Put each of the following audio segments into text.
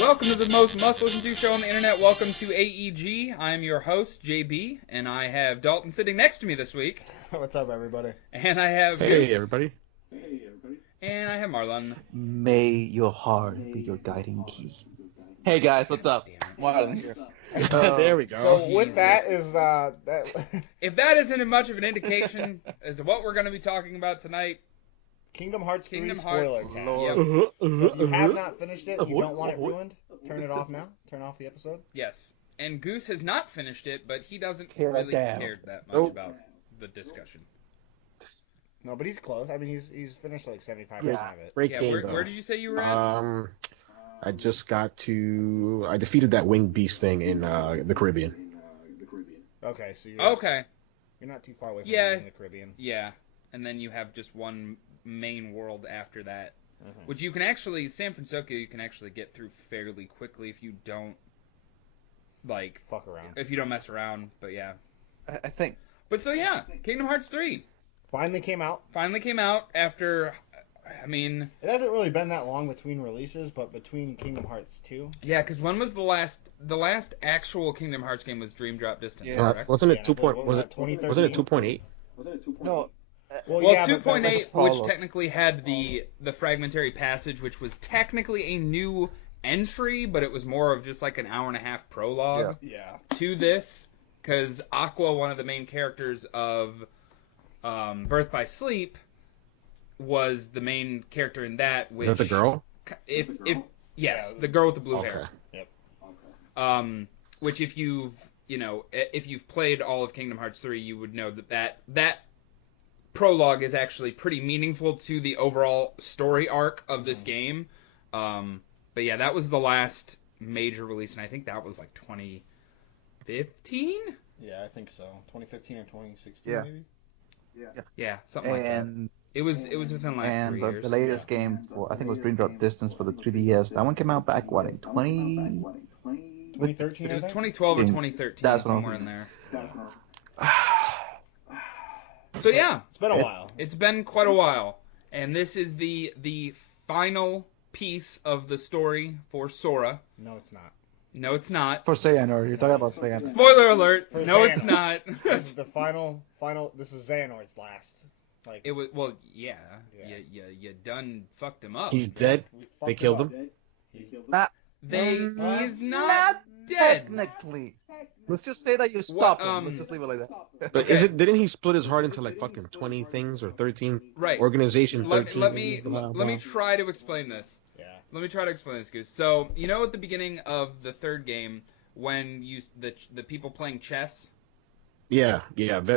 Welcome to the most must-listen to show on the internet. Welcome to AEG. I'm your host, JB, and I have Dalton sitting next to me this week. What's up, everybody? And I have Hey, Goose. everybody. And I have Marlon. May your heart be your guiding key. Hey guys, what's up? Damn Marlon here. There we go. So with Jesus. that is that. If that isn't much of an indication as to what we're going to be talking about tonight, Kingdom Hearts 3 Kingdom Hearts. Spoilercast. Yep. So if you have not finished it, you don't want it ruined, turn it off now. Turn off the episode. Yes. And Goose has not finished it, but he doesn't Tear it really down. care that much Nope. about the discussion. No, but he's close. I mean, he's finished like 75% Yeah. of it. Great Yeah, game, where though. did you say you were at? I just got to. I defeated that winged beast thing in the Caribbean. Okay, so Okay. you're not too far away from Yeah. being in the Caribbean. Yeah. And then you have just one main world after that. Mhm. Which you can actually, San Francisco, you can actually get through fairly quickly if you don't, like, Fuck around. if you don't mess around. But yeah. I think But so yeah, Kingdom Hearts 3 Finally came out. finally came out after, I mean, It hasn't really been that long between releases, but between Kingdom Hearts 2. yeah, because when was the last actual Kingdom Hearts game was Dream Drop Distance, Yeah. correct? Wasn't Yeah, it 2. what Was was it? that, 2013? Wasn't it 2.8? no. Well, yeah, but 2.8, that was which technically had the fragmentary passage, which was technically a new entry, but it was more of just like an hour and a half prologue Yeah. to this, because Aqua, one of the main characters of Birth by Sleep, was the main character in that. Which Is that the girl? If yes, Yeah. the girl with the blue Okay. hair. Yep. Which if you've played all of Kingdom Hearts 3, you would know that prologue is actually pretty meaningful to the overall story arc of this game. But yeah, that was the last major release, and I think that was like 2015. Yeah, I think so. 2015 or 2016, Yeah. maybe? Yeah, something like that. And It was within the last 3 years. the latest game for I think it was Dream Drop Distance for the 3DS. That one came out back what in 2013, It was I think? 2012 or 2013, That's what I'm somewhere in there. Yeah. So yeah, It's been a while. it's been quite a while, and this is the final piece of the story for Sora. No, it's not. No, it's not. for Xehanort. You're talking about Xehanort. Spoiler alert. For No, it's Xehanort. not. This is the final. This is Xehanort's last. Like It was yeah. Yeah. You done fucked him up. He's dead. we fucked They killed up. him. He's not dead. Technically. Let's just say that you stopped him. Let's just leave it like that. But Okay. didn't he split his heart into like fucking 20 things or 13 Right. organization? Let 13. me blah, let me blah. try to explain this. Yeah. Let me try to explain this, Goose. So you know, at the beginning of the third game, when the people playing chess. Yeah. Okay.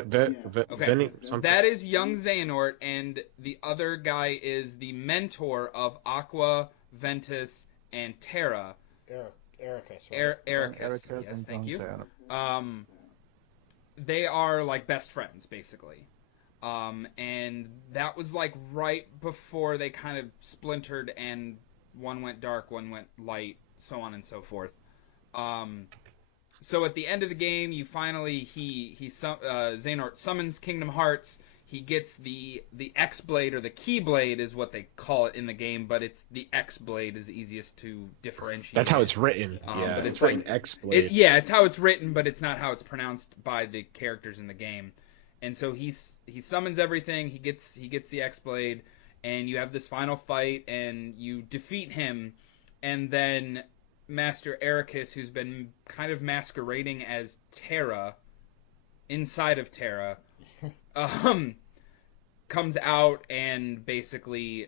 Something. That is young Xehanort, and the other guy is the mentor of Aqua, Ventus, and Terra. Ericus. Right? Ericus. Ericus Yes, and thank you. Xehanort. They are like best friends, basically. And that was like right before they kind of splintered, and one went dark, one went light, so on and so forth. So at the end of the game, you finally Xehanort summons Kingdom Hearts. He gets the X Blade, or the Key Blade is what they call it in the game, but it's the X Blade is easiest to differentiate. That's how it's written. Yeah, but it's like an written- X-blade. Yeah, it's how it's written, but it's not how it's pronounced by the characters in the game. And so he summons everything. He gets the X Blade, and you have this final fight, and you defeat him, and then Master Ericus, who's been kind of masquerading as Terra, inside of Terra, comes out and basically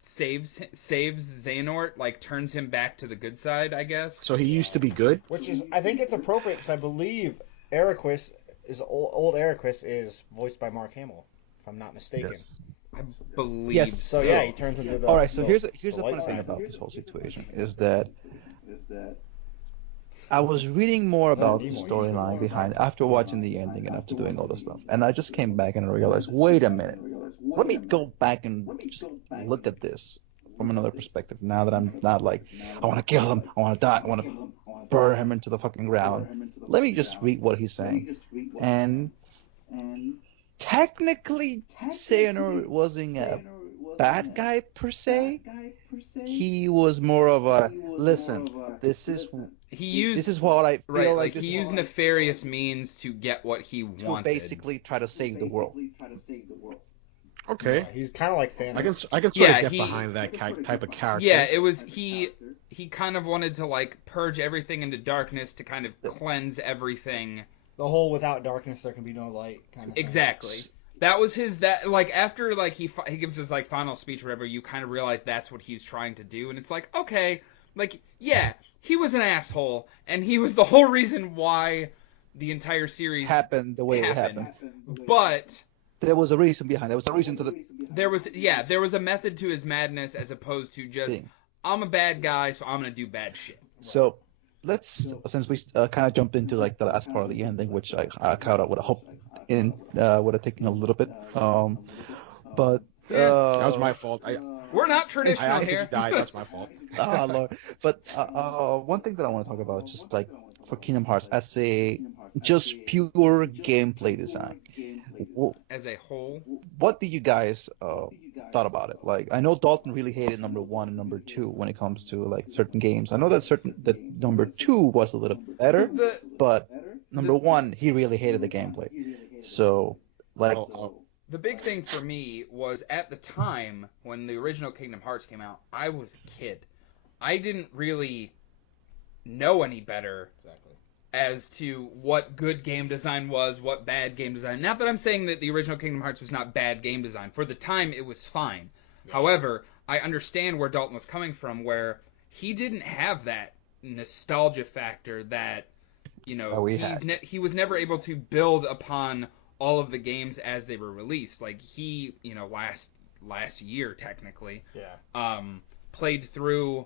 saves Xehanort, like turns him back to the good side, I guess. So he used to be good. Which is, I think it's appropriate because I believe Ericus is old Ericus is voiced by Mark Hamill, if I'm not mistaken. Yes. I believe Yes. So yeah, he turns into the. All right. So the- here's the the light funny thing side. about this whole situation is that I was reading more about the storyline behind after watching the ending and after doing all this stuff, and I just came back and realized, wait a minute, let me go back and just look at this from another perspective. Now that I'm not like, I want to kill him, I want to die, I want to burn him into the fucking ground. Let me just read what he's saying, and technically, Xehanort bad guy per se. He was more of a listen. This is what I feel right, like. he used nefarious means to get what he to wanted. basically try to save the world. Okay. Yeah, he's kind of like Thanos. I can sort of get behind that type of character. Yeah, it was he kind of wanted to like purge everything into darkness to kind of cleanse everything. The whole without darkness there can be no light kind of thing. Exactly. That was after like he gives his like final speech or whatever, you kind of realize that's what he's trying to do, and it's like, okay, like yeah, he was an asshole, and he was the whole reason why the entire series happened the way it happened. But there was a reason behind it. There was a reason to the. There was a method to his madness as opposed to just I'm a bad guy, so I'm gonna do bad shit. So let's, since we kind of jumped into like the last part of the ending, which I kind of would have hoped would have taken a little bit, but that was my fault. We're not traditional I here. died. That's my fault. Oh Lord! But one thing that I want to talk about, just like for Kingdom Hearts, as a just pure gameplay design, as a whole, what do you guys thought about it? Like, I know Dalton really hated number 1 and number 2 when it comes to like certain games. I know that number 2 was a little better, but number 1 he really hated the gameplay. So like. The big thing for me was at the time when the original Kingdom Hearts came out, I was a kid. I didn't really know any better as to what good game design was, what bad game design. Not that I'm saying that the original Kingdom Hearts was not bad game design. For the time, it was fine. Yeah. However, I understand where Dalton was coming from, where he didn't have that nostalgia factor that, he was never able to build upon all of the games as they were released. Like he, last year technically, played through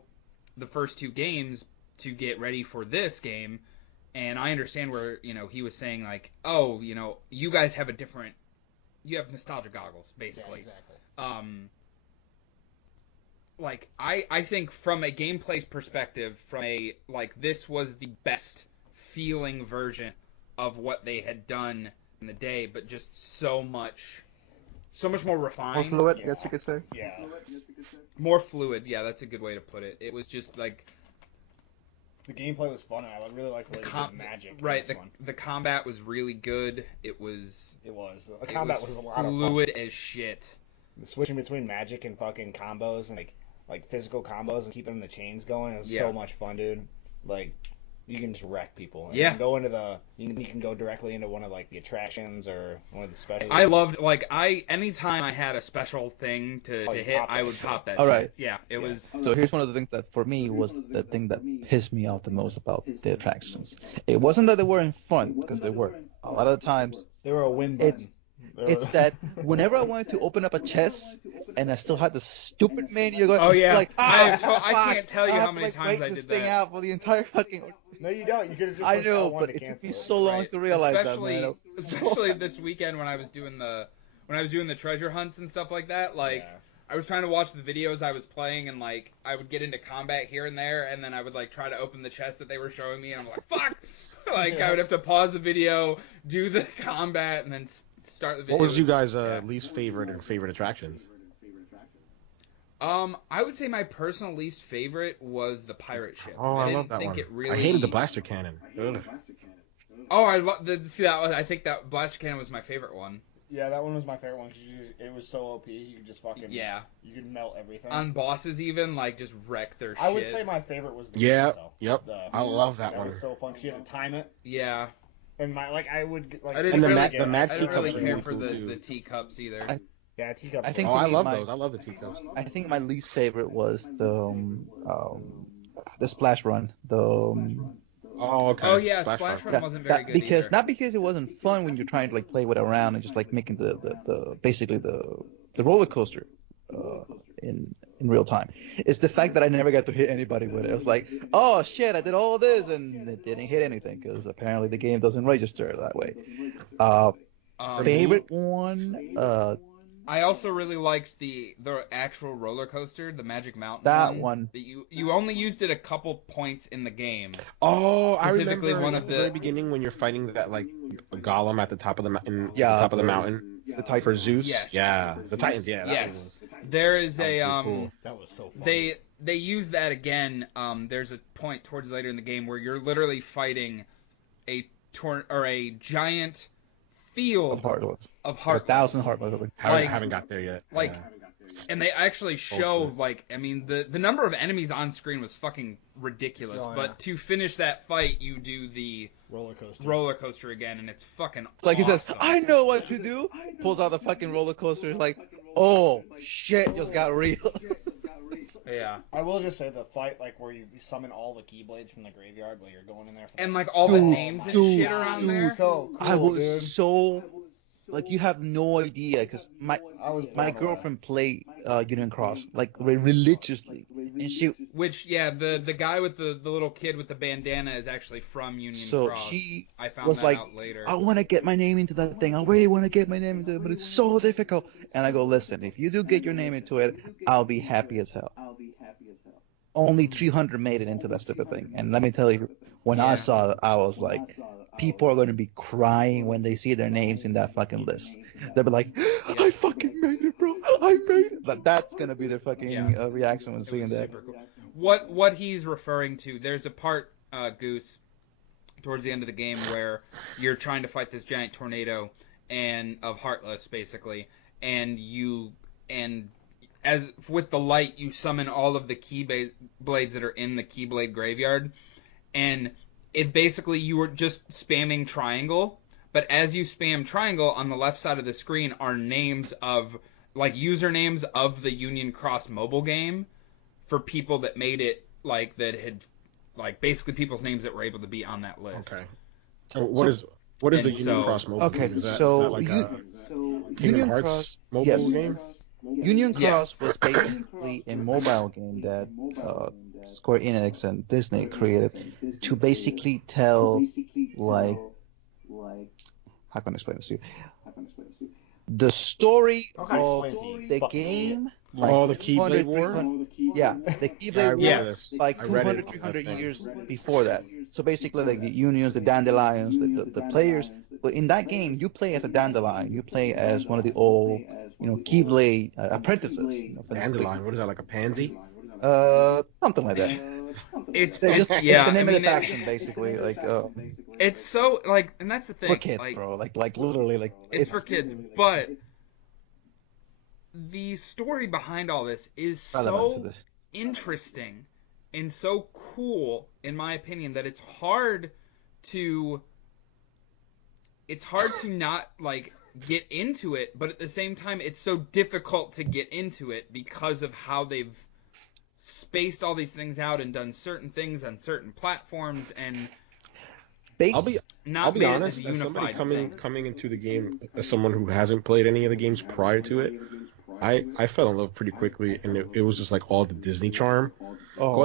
the first 2 games to get ready for this game, and I understand where he was saying like, oh, you guys have you have nostalgia goggles basically. Yeah, exactly. Like I think from a gameplay perspective, this was the best feeling version of what they had done in the day, but just so much more refined. More fluid, I guess you could say. Yeah. More fluid, yeah, that's a good way to put it. It was just like the gameplay was fun, and I really liked the magic. Right, the combat was really good. The combat was a lot of fun. Fluid as shit. Switching between magic and fucking combos and like physical combos and keeping the chains going, it was so much fun, dude. Like, you can just wreck people. And you can go directly into one of like the attractions or one of the specials. I loved anytime I had a special thing to hit, I would pop that. All right. Shit. Yeah, it was. So here's one of the things that for me was the thing that pissed me off the most about the attractions. It wasn't that they weren't fun, because they were. A lot of the times they were a win button. It's that whenever I wanted to open up a chest and I still had the stupid menu going, I can't tell you how many times I did this thing out for the entire fucking. No, you don't. You could have just. I know, but it took me so long to realize that, man. Especially this weekend when I was doing the treasure hunts and stuff like that. I was trying to watch the videos I was playing, and like I would get into combat here and there, and then I would like try to open the chest that they were showing me, and I'm like, fuck! I would have to pause the video, do the combat, and then start the video. What was you guys' least favorite and favorite attractions? I would say my personal least favorite was the pirate ship. Oh, I love that one. I hated the blaster cannon. Ugh. Oh, I think that blaster cannon was my favorite one. Yeah, that one was my favorite one because it was so OP. You could just fucking you could melt everything. On bosses, even just wreck their shit. I would say my favorite was the I love that one. That was so fun because you had to time it. Yeah. And I would I didn't really care for the teacups either. Teacups. I love those. I love the teacups. I think my least favorite was the splash run. Oh, okay. Oh yeah, Splash Run wasn't very good either. Not because it wasn't fun when you're trying to play with around and just making the basically the roller coaster in real time. It's the fact that I never got to hit anybody with it. I was like, oh shit, I did all of this and it didn't hit anything because apparently the game doesn't register that way. Favorite one. I also really liked the actual roller coaster, the Magic Mountain. That one. You only used it a couple points in the game. Oh, I remember one at the very beginning when you're fighting that golem at the top of the mountain. Yeah, top of the mountain. The Titans. For Zeus. Yes. Yeah, the Titans. Yeah. Yes. There is That a was pretty cool. That was so fun. they use that again. There's a point towards later in the game where you're literally fighting a giant field Of Heartless. of A Heartless. 1,000 Heartless. Haven't got there yet. Like, and they actually show, Okay. like, I mean, the number of enemies on screen was fucking ridiculous. Oh, yeah. But to finish that fight, you do the roller coaster again, and it's fucking It's like he says, awesome. I know what to do. Pulls out the fucking roller coaster. Like, oh shit, just got real. Yeah. I will just say the fight, like where you summon all the Keyblades from the graveyard while you're going in there. And, like, all the Dude, names and dude, shit around dude. there. So cool, I was dude. so like you have no idea because my blown away. girlfriend played Union Cross like religiously, and she Which, yeah, the guy with the little kid with the bandana is actually from Union so Cross. she I found was that like, out later. I want to get my name into that thing. I really want to get my name into it, but it's so difficult. And I go, listen, if you do get your name into it, I'll be happy as hell. Only 300 made it into that stupid thing, and let me tell you, when I Yeah. saw it, I was like, people are going to be crying when they see their names in that fucking list. They'll be like, I fucking made it, bro. I made it. But that's going to be their fucking Yeah. reaction when It seeing was that. super cool. What he's referring to, there's a part, Goose, towards the end of the game where you're trying to fight this giant tornado and of Heartless, basically, and as with the light, you summon all of the Keyblades that are in the Keyblade graveyard, and it basically you were just spamming triangle, but as you spam triangle, on the left side of the screen are names of, like, usernames of the Union Cross mobile game for people that made it, like, that had, like, basically people's names that were able to be on that list. Okay. So what is the and Union so- Cross mobile Okay, game? Is that so like you- a Kingdom Union Hearts Cross- mobile yes. game? Union Yes. Cross was basically a mobile game that Square Enix and Disney created to basically tell, like, how can I explain this to you? The story of the game, like Oh, the Keyblade 200, War? 300 yeah, the Yeah, I Keyblade remember War, Yes. this. like I read 200, it. 300 I think. years before that. So basically, like the unions, the dandelions, the players. But in that game, you play as a dandelion. You play as one of the old, Keyblade apprentices. For the Dandelion. What is that, like a pansy? something like that. It's It's just yeah, it's the name I of the mean, faction, basically. Like, it's so, like, and that's the it's thing. for kids, like, bro. Like literally, like It's for kids, but the story behind all this is relevant to so this. interesting and so cool, in my opinion, that it's hard to not, like, get into it, but at the same time it's so difficult to get into it because of how they've spaced all these things out and done certain things on certain platforms and I'll be not be made honest. it this As somebody unified thing. coming into the game, as someone who hasn't played any of the games prior to it, I fell in love pretty quickly, and it was just like all the Disney charm. Oh,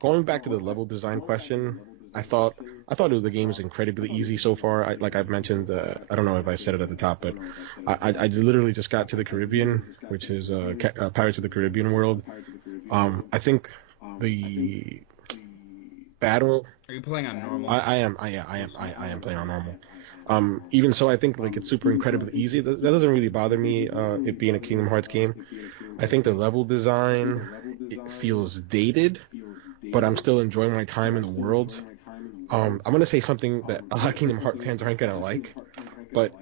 Going back to the level design question, I thought the game was incredibly easy so far. Like I've mentioned, I don't know if I said it at the top, but I literally just got to the Caribbean, which is Pirates of the Caribbean world. I think the battle. Are you playing on normal? I am playing on normal. Even so, I think like it's super incredibly easy. That doesn't really bother me. It being a Kingdom Hearts game, I think the level design it feels dated, but I'm still enjoying my time in the world. I'm gonna say something that a lot of Kingdom Hearts fans aren't gonna like, but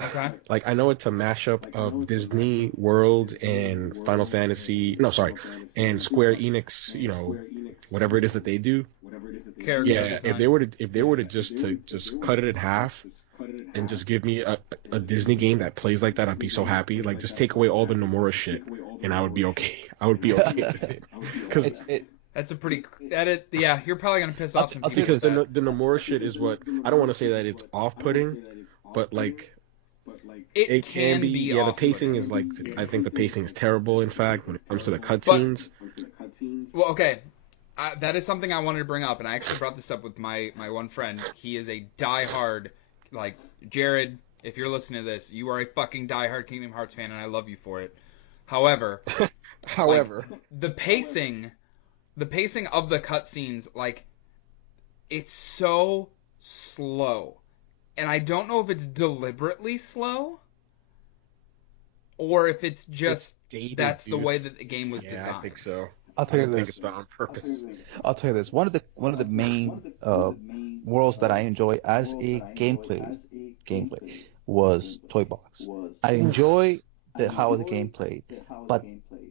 Okay. like I know it's a mashup of Disney World and Final Fantasy. No, sorry, and Square Enix. Whatever it is that they do. Character Yeah, design. if they were to just cut it in half and just give me a Disney game that plays like that, I'd be so happy. Like just take away all the Nomura shit and I would be okay. I would be okay with it. Cuz That's a pretty yeah, you're probably gonna piss off some people. because with the Nomura shit is what I don't want to say that it's off-putting, but like it can be. Yeah, the pacing is like I think the pacing is terrible. In fact, when it comes to the cutscenes. Well, okay. That is something I wanted to bring up, and I actually brought this up with my one friend. He is a diehard, like, Jared, if you're listening to this, you are a fucking diehard Kingdom Hearts fan, and I love you for it. However, the pacing of the cutscenes, like, it's so slow. And I don't know if it's deliberately slow, or if it's just dated, that's the dude. way that the game was Yeah, designed. I think so. I'll tell I you think this. it's done on purpose. I'll tell you this. One of the main worlds that I enjoy as a gameplay was Toy Box. I enjoy how the game played, but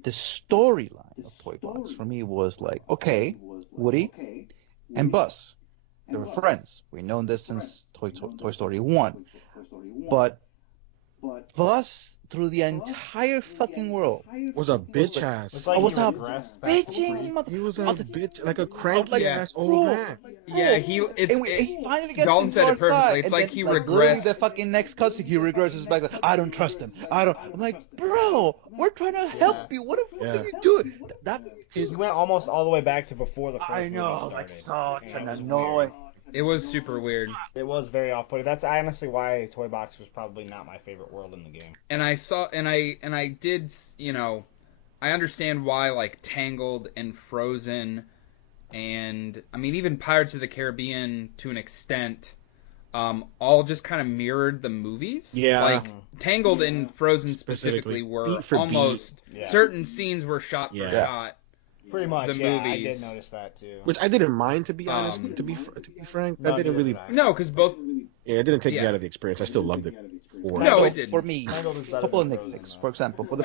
the storyline of Toy Box for me was like, okay, Woody and Buzz, they were friends. We know this since Toy Story 1, but Buzz through the entire fucking world Was a bitch ass. It's like I was he a regressed back to bitching free. mother. He was a I'll t- bitch, like a like, cranky ass old bro, man. Yeah, he finally gets Dalton to said our it perfectly. side, It's and like then, he literally regressed. the fucking next cutscene, he regresses back. Like, I don't trust him. I'm like, bro, we're trying to help you. What the fuck are you doing? That He went almost all the way back to before the first I know, movie like started. such And an it was annoying. weird. It was super weird. It was very off-putting. That's honestly why Toy Box was probably not my favorite world in the game. And I did, I understand why like Tangled and Frozen, and I mean even Pirates of the Caribbean to an extent, all just kind of mirrored the movies. Yeah. Like Tangled and Frozen Specifically, specifically were beat for almost beat. Yeah. certain scenes were shot for Yeah. shot. Pretty much, The yeah. I movies. did notice that too. Which I didn't mind, to be honest. Um, To be frank, No, that didn't neither really. did I. No, because both. Yeah, it didn't take me Yeah. out of the experience. I still loved it. For No, So it didn't. For me, Tangled is a better couple of than Frozen, nitpicks. though. For example, for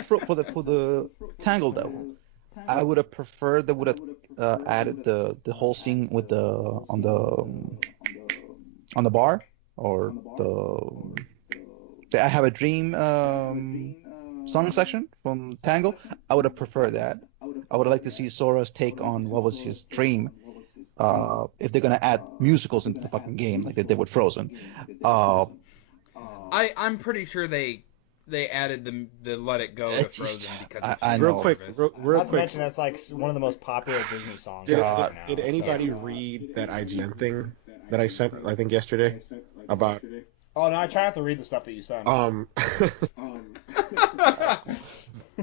the Tangled level, I would have preferred they would have added the whole scene with the on the bar or the I Have a Dream song section from Tangle. I would have preferred that. I would have liked to see Sora's take on what was his dream. If they're gonna add musicals into the fucking game like they did with Frozen. I'm pretty sure they added the Let It Go to It's Frozen just- because I of know. real quick, service. real Not to quick. mention that's like one of the most popular Disney songs. Did, right did, now, did anybody so. read that IGN thing that I sent? I think yesterday about Oh no, I try not to read the stuff that you send.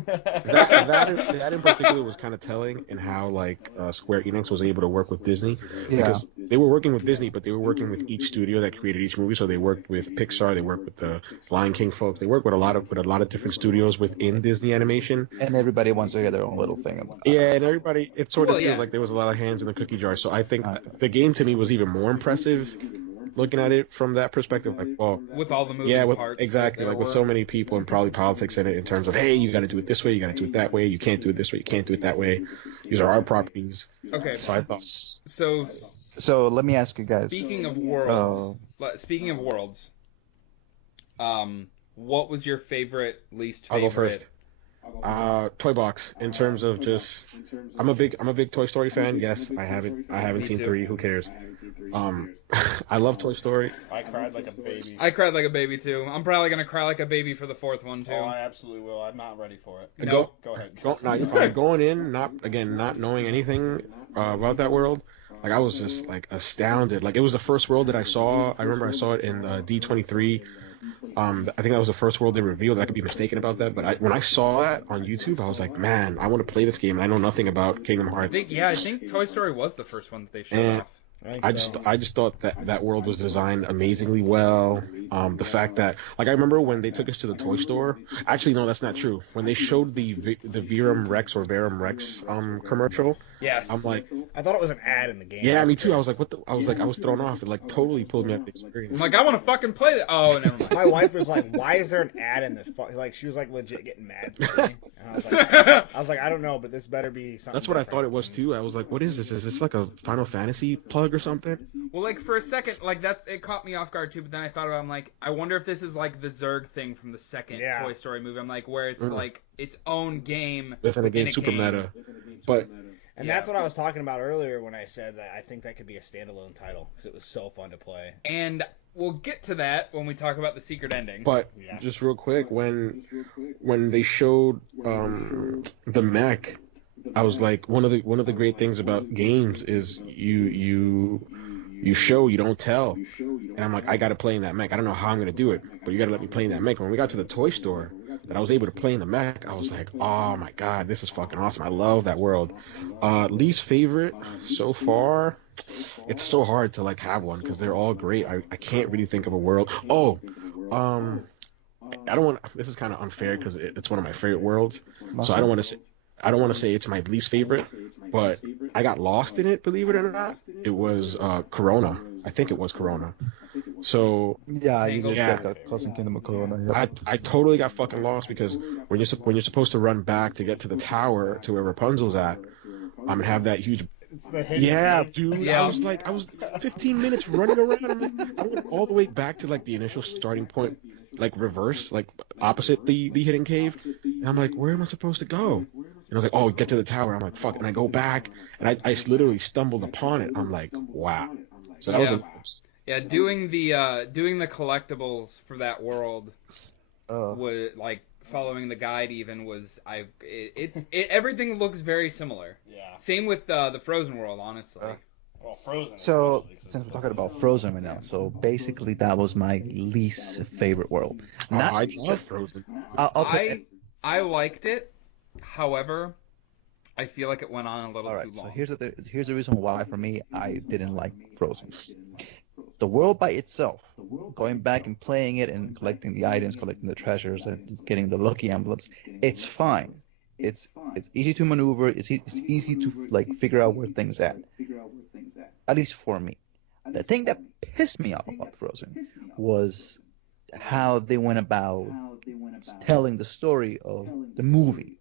that in particular was kind of telling in how like Square Enix was able to work with Disney because they were working with Disney, but they were working with each studio that created each movie. So they worked with Pixar, they worked with the Lion King folks, they worked with a lot of different studios within Disney Animation. And everybody wants to get their own little thing. Yeah, and everybody, it sort of Well, feels yeah. like there was a lot of hands in the cookie jar. So I think the game to me was even more impressive looking at it from that perspective. Like, well, with all the moving yeah, parts. exactly. that Like there with were. so many people and probably politics in it in terms of, hey, you got to do it this way, you got to do it that way, you can't do it this way, you can't do it that way. These are our properties. Okay. So I thought, So let me ask you guys. Speaking of worlds, what was your favorite, least I'll favorite? go first. Toy Box. In terms of just, I'm a big Toy Story fan. Yes, I haven't Me seen too. 3. Who cares? I love Toy Story. I cried like a baby. I cried like a baby too. I'm probably gonna cry like a baby for the fourth one too. Oh, I absolutely will. I'm not ready for it. No. Go ahead. No, you're fine. Going in, not knowing anything about that world, like I was just like astounded. Like it was the first world that I saw. I remember I saw it in D23. I think that was the first world they revealed. I could be mistaken about that, but when I saw that on YouTube, I was like, man, I want to play this game. And I know nothing about Kingdom Hearts. I think Toy Story was the first one that they showed And off. I just thought that world was designed amazingly well. The fact that, like, I remember when they took us to the toy store. Actually, no, that's not true. When they showed the Verum Rex commercial, Yes. I'm like, I thought it was an ad in the game. yeah, me too. I was like, what the? I was thrown off. It like totally pulled me out of the I'm experience. like, I want to fucking play that. Oh, never mind. My wife was like, "Why is there an ad in this?" Like, she was like legit getting mad. And I was like, I don't know, but this better be something. That's what I different." thought it was too. I was like, what is this? Is this like a Final Fantasy plug or something? Well, like for a second, like it caught me off guard too. But then I thought about, it, I'm like, I wonder if this is like the Zurg thing from the second Yeah. Toy Story movie. I'm like, where it's like its own game Within a game, super meta. But And that's what I was talking about earlier when I said that I think that could be a standalone title because it was so fun to play. And we'll get to that when we talk about the secret ending. But Yeah. just real quick, when they showed the mech, I was like, one of the great things about games is you show, you don't tell. And I'm like, I gotta play in that mech. I don't know how I'm gonna do it, but you gotta let me play in that mech. When we got to the toy store, that I was able to play in the mech, I was like, oh my god, this is fucking awesome. I love that world. Least favorite so far, it's so hard to like have one because they're all great. I can't really think of a world. I don't want. This is kind of unfair because it's one of my favorite worlds. So Awesome. I don't want to say it's my least favorite, but I got lost in it. Believe it or not, it was Corona. I think it was Corona. So Yeah, you Tangled. did yeah, get that Closing Kingdom of Corona. Yep. I totally got fucking lost because when you're supposed to run back to get to the tower to where Rapunzel's at, and have that huge. It's the hidden Yeah, gate. dude. Yeah. I was 15 minutes running around. I went all the way back to like the initial starting point, like reverse, like opposite the hidden cave. And I'm like, where am I supposed to go? And I was like, oh, get to the tower. I'm like, fuck. And I go back, and I literally stumbled upon it. I'm like, wow. So that Yeah. was Yeah, doing the collectibles for that world was like following the guide even was everything looks very similar. Yeah. Same with the Frozen world, honestly. Well, Frozen. So, especially, 'cause since it's we're so talking about cool. Frozen right now, so basically that was my least favorite world. Not I love Frozen. I'll take I liked it. However, I feel like it went on a little All too right, so long. here's the reason why for me I didn't like Frozen. The world by itself, going back and playing it and collecting the items, collecting the treasures, and getting the lucky emblems, it's fine. It's easy to maneuver. It's easy to like figure out where things at. At least for me. The thing that pissed me off about Frozen was how they went about telling the story of the movie.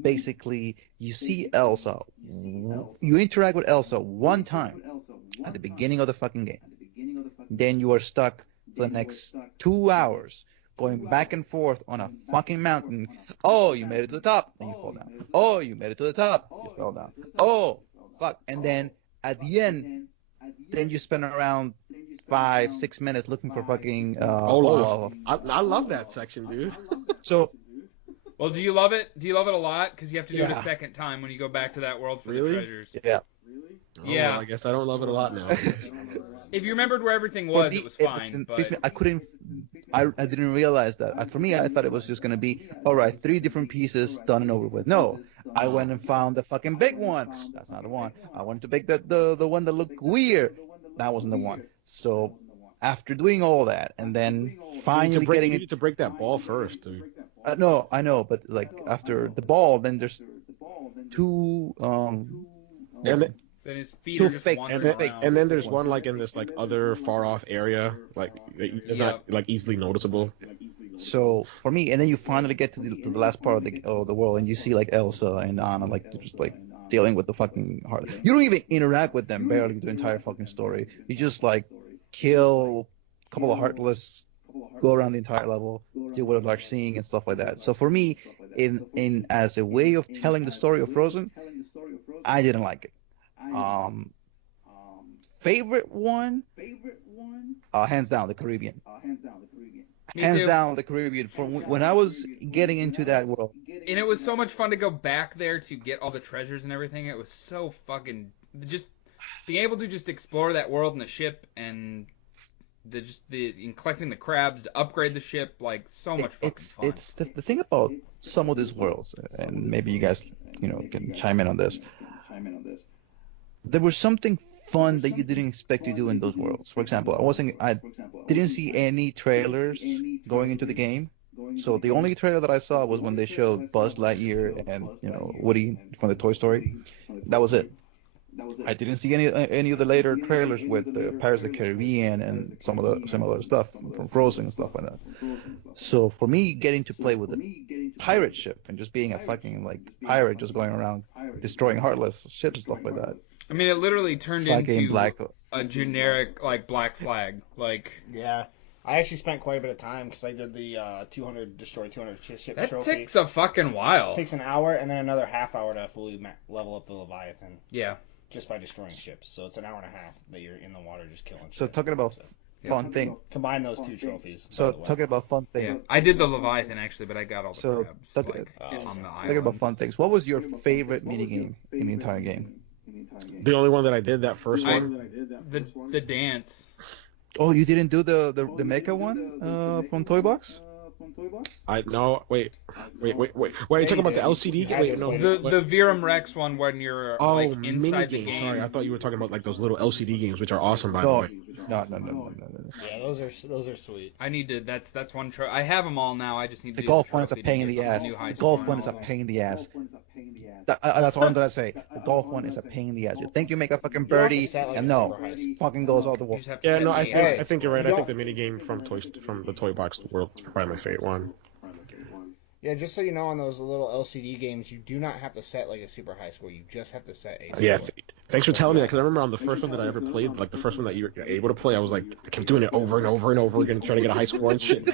Basically, you see Elsa, you interact with Elsa one time at the beginning of the fucking game. Then you are stuck for the next 2 hours going back and forth on a fucking mountain. Oh, you made it to the top, then you fall down. Oh, you made it to the top, you fell down. Oh, fuck. And then at the end, then you spend around 5-6 minutes looking for fucking Olaf. I love that section, dude. So Well, do you love it? Do you love it a lot? Because you have to do it Yeah. a second time when you go back to that world for Really? the treasures. yeah. Oh, Yeah. well, I guess I don't love it a lot now. If you remembered where everything For was, me, it was fine. But I couldn't. I didn't realize that. For me, I thought it was just gonna be all right, 3 different pieces done and over with. No, I went and found the fucking big one. That's not the one. I wanted to pick the one that looked weird. That wasn't the one. So after doing all that and then finally getting You it, need to break that ball first, dude. no, I know, but like after the ball, then there's 2 And then, then his feet Two are just fakes, wandering two around. and then there's one like in this like other far off area, like it's not like easily noticeable. So for me, and then you finally get to the last part of the world, and you see like Elsa and Anna, like they're just like dealing with the fucking heart. You don't even interact with them barely the entire fucking story. You just like kill a couple of heartless, go around the entire level, deal with like seeing and stuff like that. So for me, in as a way of telling the story of Frozen, I didn't like it. Favorite one, hands down, the Caribbean. Me Hands too. down, the Caribbean. From when I was getting into that world, And it was so much fun to go back there to get all the treasures and everything. It was so fucking just being able to just explore that world in the ship and in collecting the crabs to upgrade the ship, like so much fucking fun. it's the thing about some of these worlds, and maybe you guys, can chime in on this. There was something fun that you didn't expect to do in those worlds. For example, I didn't see any trailers going into the game. So the only trailer that I saw was when they showed Buzz Lightyear and Woody from the Toy Story. That was it. I didn't see any of the later trailers with the Pirates of the Caribbean and some other stuff from Frozen and stuff like that. So for me, getting to play with a pirate ship and just being a fucking like pirate, just going around destroying heartless ships and stuff like that. I mean, it literally turned Fucking into Black. a generic like Black Flag. Like Yeah. I actually spent quite a bit of time because I did the 200 ship that trophy. takes a fucking while. It takes an hour and then another half hour to fully level up the Leviathan Yeah. just by destroying ships. So it's an hour and a half that you're in the water just killing ships. So talking about fun thing. Combine those 2 trophies. So by the way. talking about fun Yeah. thing. I did the Leviathan actually, but I got all the So, crabs talk- like, on the Talking about island. fun things. What was your favorite minigame in the entire game? The only one that I did, that first one. The dance. Oh, you didn't do the Mecha one from Toy Box? I no wait. Are you talking about the LCD game? Wait, no. The Virum Rex one when you're Oh, like mini inside the games. game. Sorry, I thought you were talking about like those little LCD games, which are awesome by the way. No. Yeah, those are sweet. I need to. That's one. I have them all now. I just need to The do golf the one is a trophy pain to in the get ass. new high The golf score one and is a all that. pain in the ass. That's all I'm gonna say. The golf one is a pain in the ass. You think you make a fucking birdie, set, like, and a no, super high fucking goes all the You way. just have to Yeah, set no, the I think you're right. you I think don't- the mini game from the Toy Box World is probably my favorite one. Yeah, just so you know, on those little LCD games, you do not have to set like a super high score. You just have to set a Yeah, score. thanks for telling me that because I remember on the first one that I ever played, like the first one that you were able to play, I was like, I kept doing it over and over and over again, trying to get a high score and shit.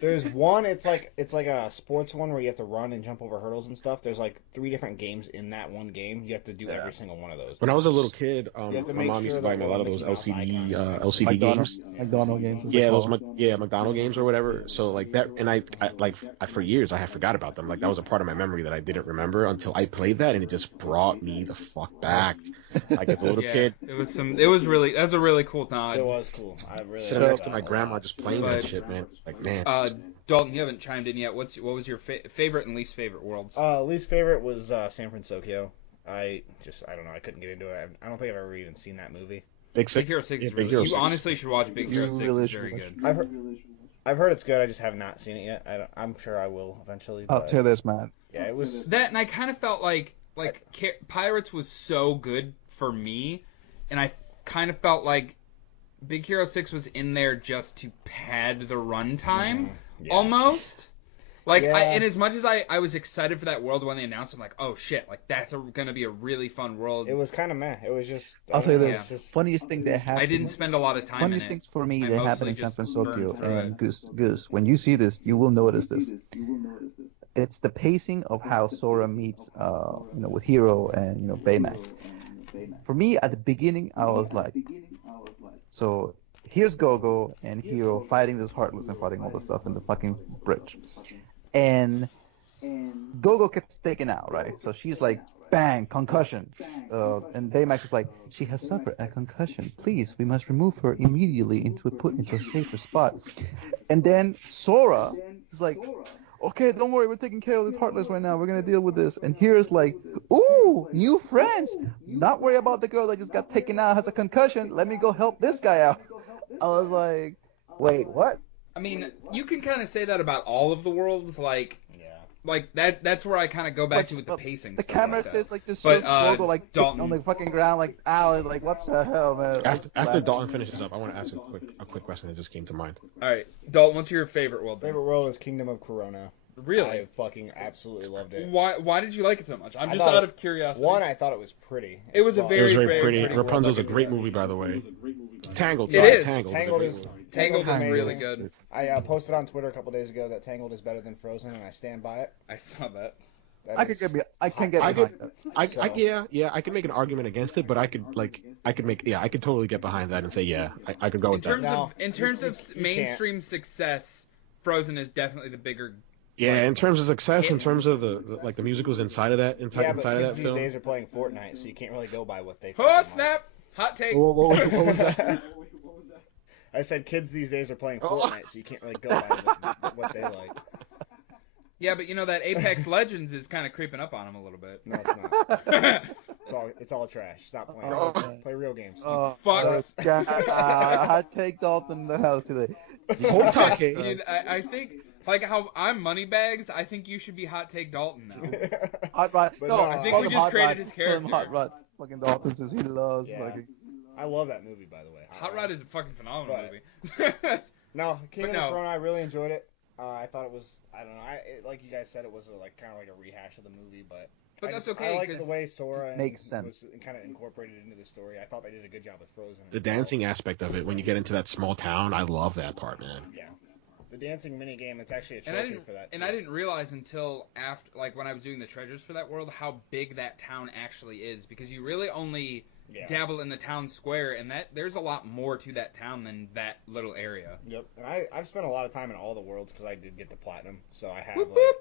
There's one. It's like a sports one where you have to run and jump over hurdles and stuff. There's like 3 different games in that one game. You have to do every single one of those. When I was a little kid, You have to my make mom used to sure buy me a lot of the those Mickey Mouse LCD icon LCD games. McDonald games. as they Yeah, call those them. McDonald games or whatever. So like that, and I for years I had forgot about them. Like that was a part of my memory that I didn't remember until I played that, and it just brought me the fuck back. Like as a little Yeah, kid, that's a really cool nod. It was cool. I really sitting liked next to that my a lot. grandma just playing But- that shit, man. Like man. Dalton, you haven't chimed in yet. What was your favorite and least favorite worlds? Least favorite was San Francisco. I don't know. I couldn't get into it. I don't think I've ever even seen that movie. Big Big Hero 6 yeah, is Big really. Hero You 6. honestly should watch Big Hero 6. really It's should very watch good. I've heard it's good. I just have not seen it yet. I'm sure I will eventually. I'll But tell you this, man. yeah, it was. That, and I kind of felt like Pirates was so good for me, and I kind of felt like Big Hero 6 was in there just to pad the runtime, Yeah. almost. Like, Yeah. and as much as I was excited for that world when they announced, I'm like, oh shit, like that's gonna be a really fun world. It was kind of meh. It was just. I'll tell you don't this. know, it's just- Funniest thing that happened. I didn't spend a lot of time in Funniest it. things for me I that happened mostly in San just Francisco burned through and it. Goose. When you see this, you will notice this. It's the pacing of how Sora meets, with Hero and Baymax. For me, at the beginning, I was like, so here's Gogo and Hero fighting this Heartless and fighting all the stuff in the fucking bridge, and Gogo gets taken out, right? So she's like, bang, concussion. And Baymax is like, she has suffered a concussion. Please, we must remove her immediately put into a safer spot. And then Sora is like, okay, don't worry, we're taking care of the Heartless right now. We're gonna deal with this. And here's like, ooh, new friends. Not worry about the girl that just got taken out, has a concussion. Let me go help this guy out. I was like, wait, what? I mean, you can kind of say that about all of the worlds, like that's where I kind of go back to with the pacing. The stuff camera like that. says like just But, shows Gogo like Dalton- on the fucking ground, like ow, like what the hell, man. I was just After laughing. Dalton finishes up, I want to ask a quick question that just came to mind. All right, Dalton, what's your favorite world? then? Favorite world is Kingdom of Corona. Really? I fucking absolutely loved it. Why did you like it so much? I'm I just thought out of curiosity. One, I thought it was pretty. It was a as fuck. It was Very, very pretty. pretty Rapunzel's a world. great movie, by the way. Tangled, It sorry, is. Tangled. Tangled a is great movie. Tangled is amazing. really good. I posted on Twitter a couple days ago that Tangled is better than Frozen, and I stand by it. I saw that. That I is- can get I behind could- that. I could make an argument against it, but I could totally get behind that and say, yeah, I could go In with that. terms No, of in terms of you mainstream success, Frozen is definitely the bigger. Yeah, in terms of success, in terms of the musicals inside of that, Yeah, inside but of kids that these film. days are playing Fortnite, so you can't really go by what they. Oh fucking snap! Hot take. What was that? like. I said kids these days are playing Fortnite, so you can't really go by what they like. Yeah, but you know that Apex Legends is kind of creeping up on them a little bit. No, it's not. It's all trash. Stop playing. Oh, Play real games. Fucks. Hot take Dalton in the house today. Hold tight, Kate. Dude, I think like how I'm Moneybags. I think you should be Hot Take Dalton now. Hot Rod. But No, no, I think call we him just Hot created Rod. his Call him character. Hot Rod. Fucking Dalton says he loves Yeah. fucking. I love that movie, by the way. Hot Rod is a fucking phenomenal But- movie. No, Kingdom no. of Corona, I really enjoyed it. I thought it was, I don't know, like you guys said, it was kind of like a rehash of the movie, but. But I that's just- okay, I like 'cause the way Sora Makes sense. was kind of incorporated into the story. I thought they did a good job with Frozen. The dancing aspect of it, when you get into that small town, I love that part, man. Yeah. The dancing minigame, it's actually a And I trophy didn't for that. and too. I didn't realize until after, like when I was doing the treasures for that world, how big that town actually is, because you really only Yeah. dabble in the town square, and that there's a lot more to that town than that little area. Yep. And I've spent a lot of time in all the worlds because I did get the platinum, so I have Whoop, like, whoop.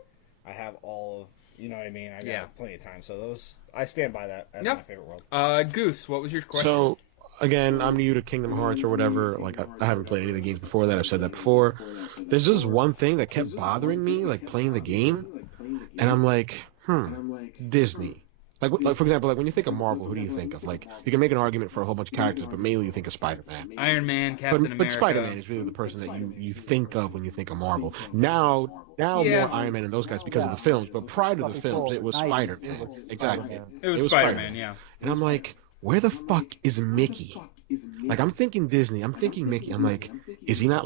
I have all of, you know what I mean? I got Yeah. plenty of time, so those I stand by that as Yep. my favorite world. Goose, what was your question? So, again, I'm new to Kingdom Hearts or whatever. Like, I haven't played any of the games before that. I've said that before. There's just one thing that kept bothering me, like playing the game, and I'm like, Disney. Like for example, like when you think of Marvel, who do you think of? Like, you can make an argument for a whole bunch of characters, but mainly you think of Spider-Man. Iron Man, Captain America. But Spider-Man is really the person that you think of when you think of Marvel. Now Yeah. more Iron Man and those guys because of the films, but prior to the films, it was 90s, Spider-Man. it was Exactly. Spider-Man. It was Spider-Man. Spider-Man, yeah. And I'm like, where the fuck is Mickey? Like, I'm thinking Disney. I'm thinking Mickey. I'm like, is he not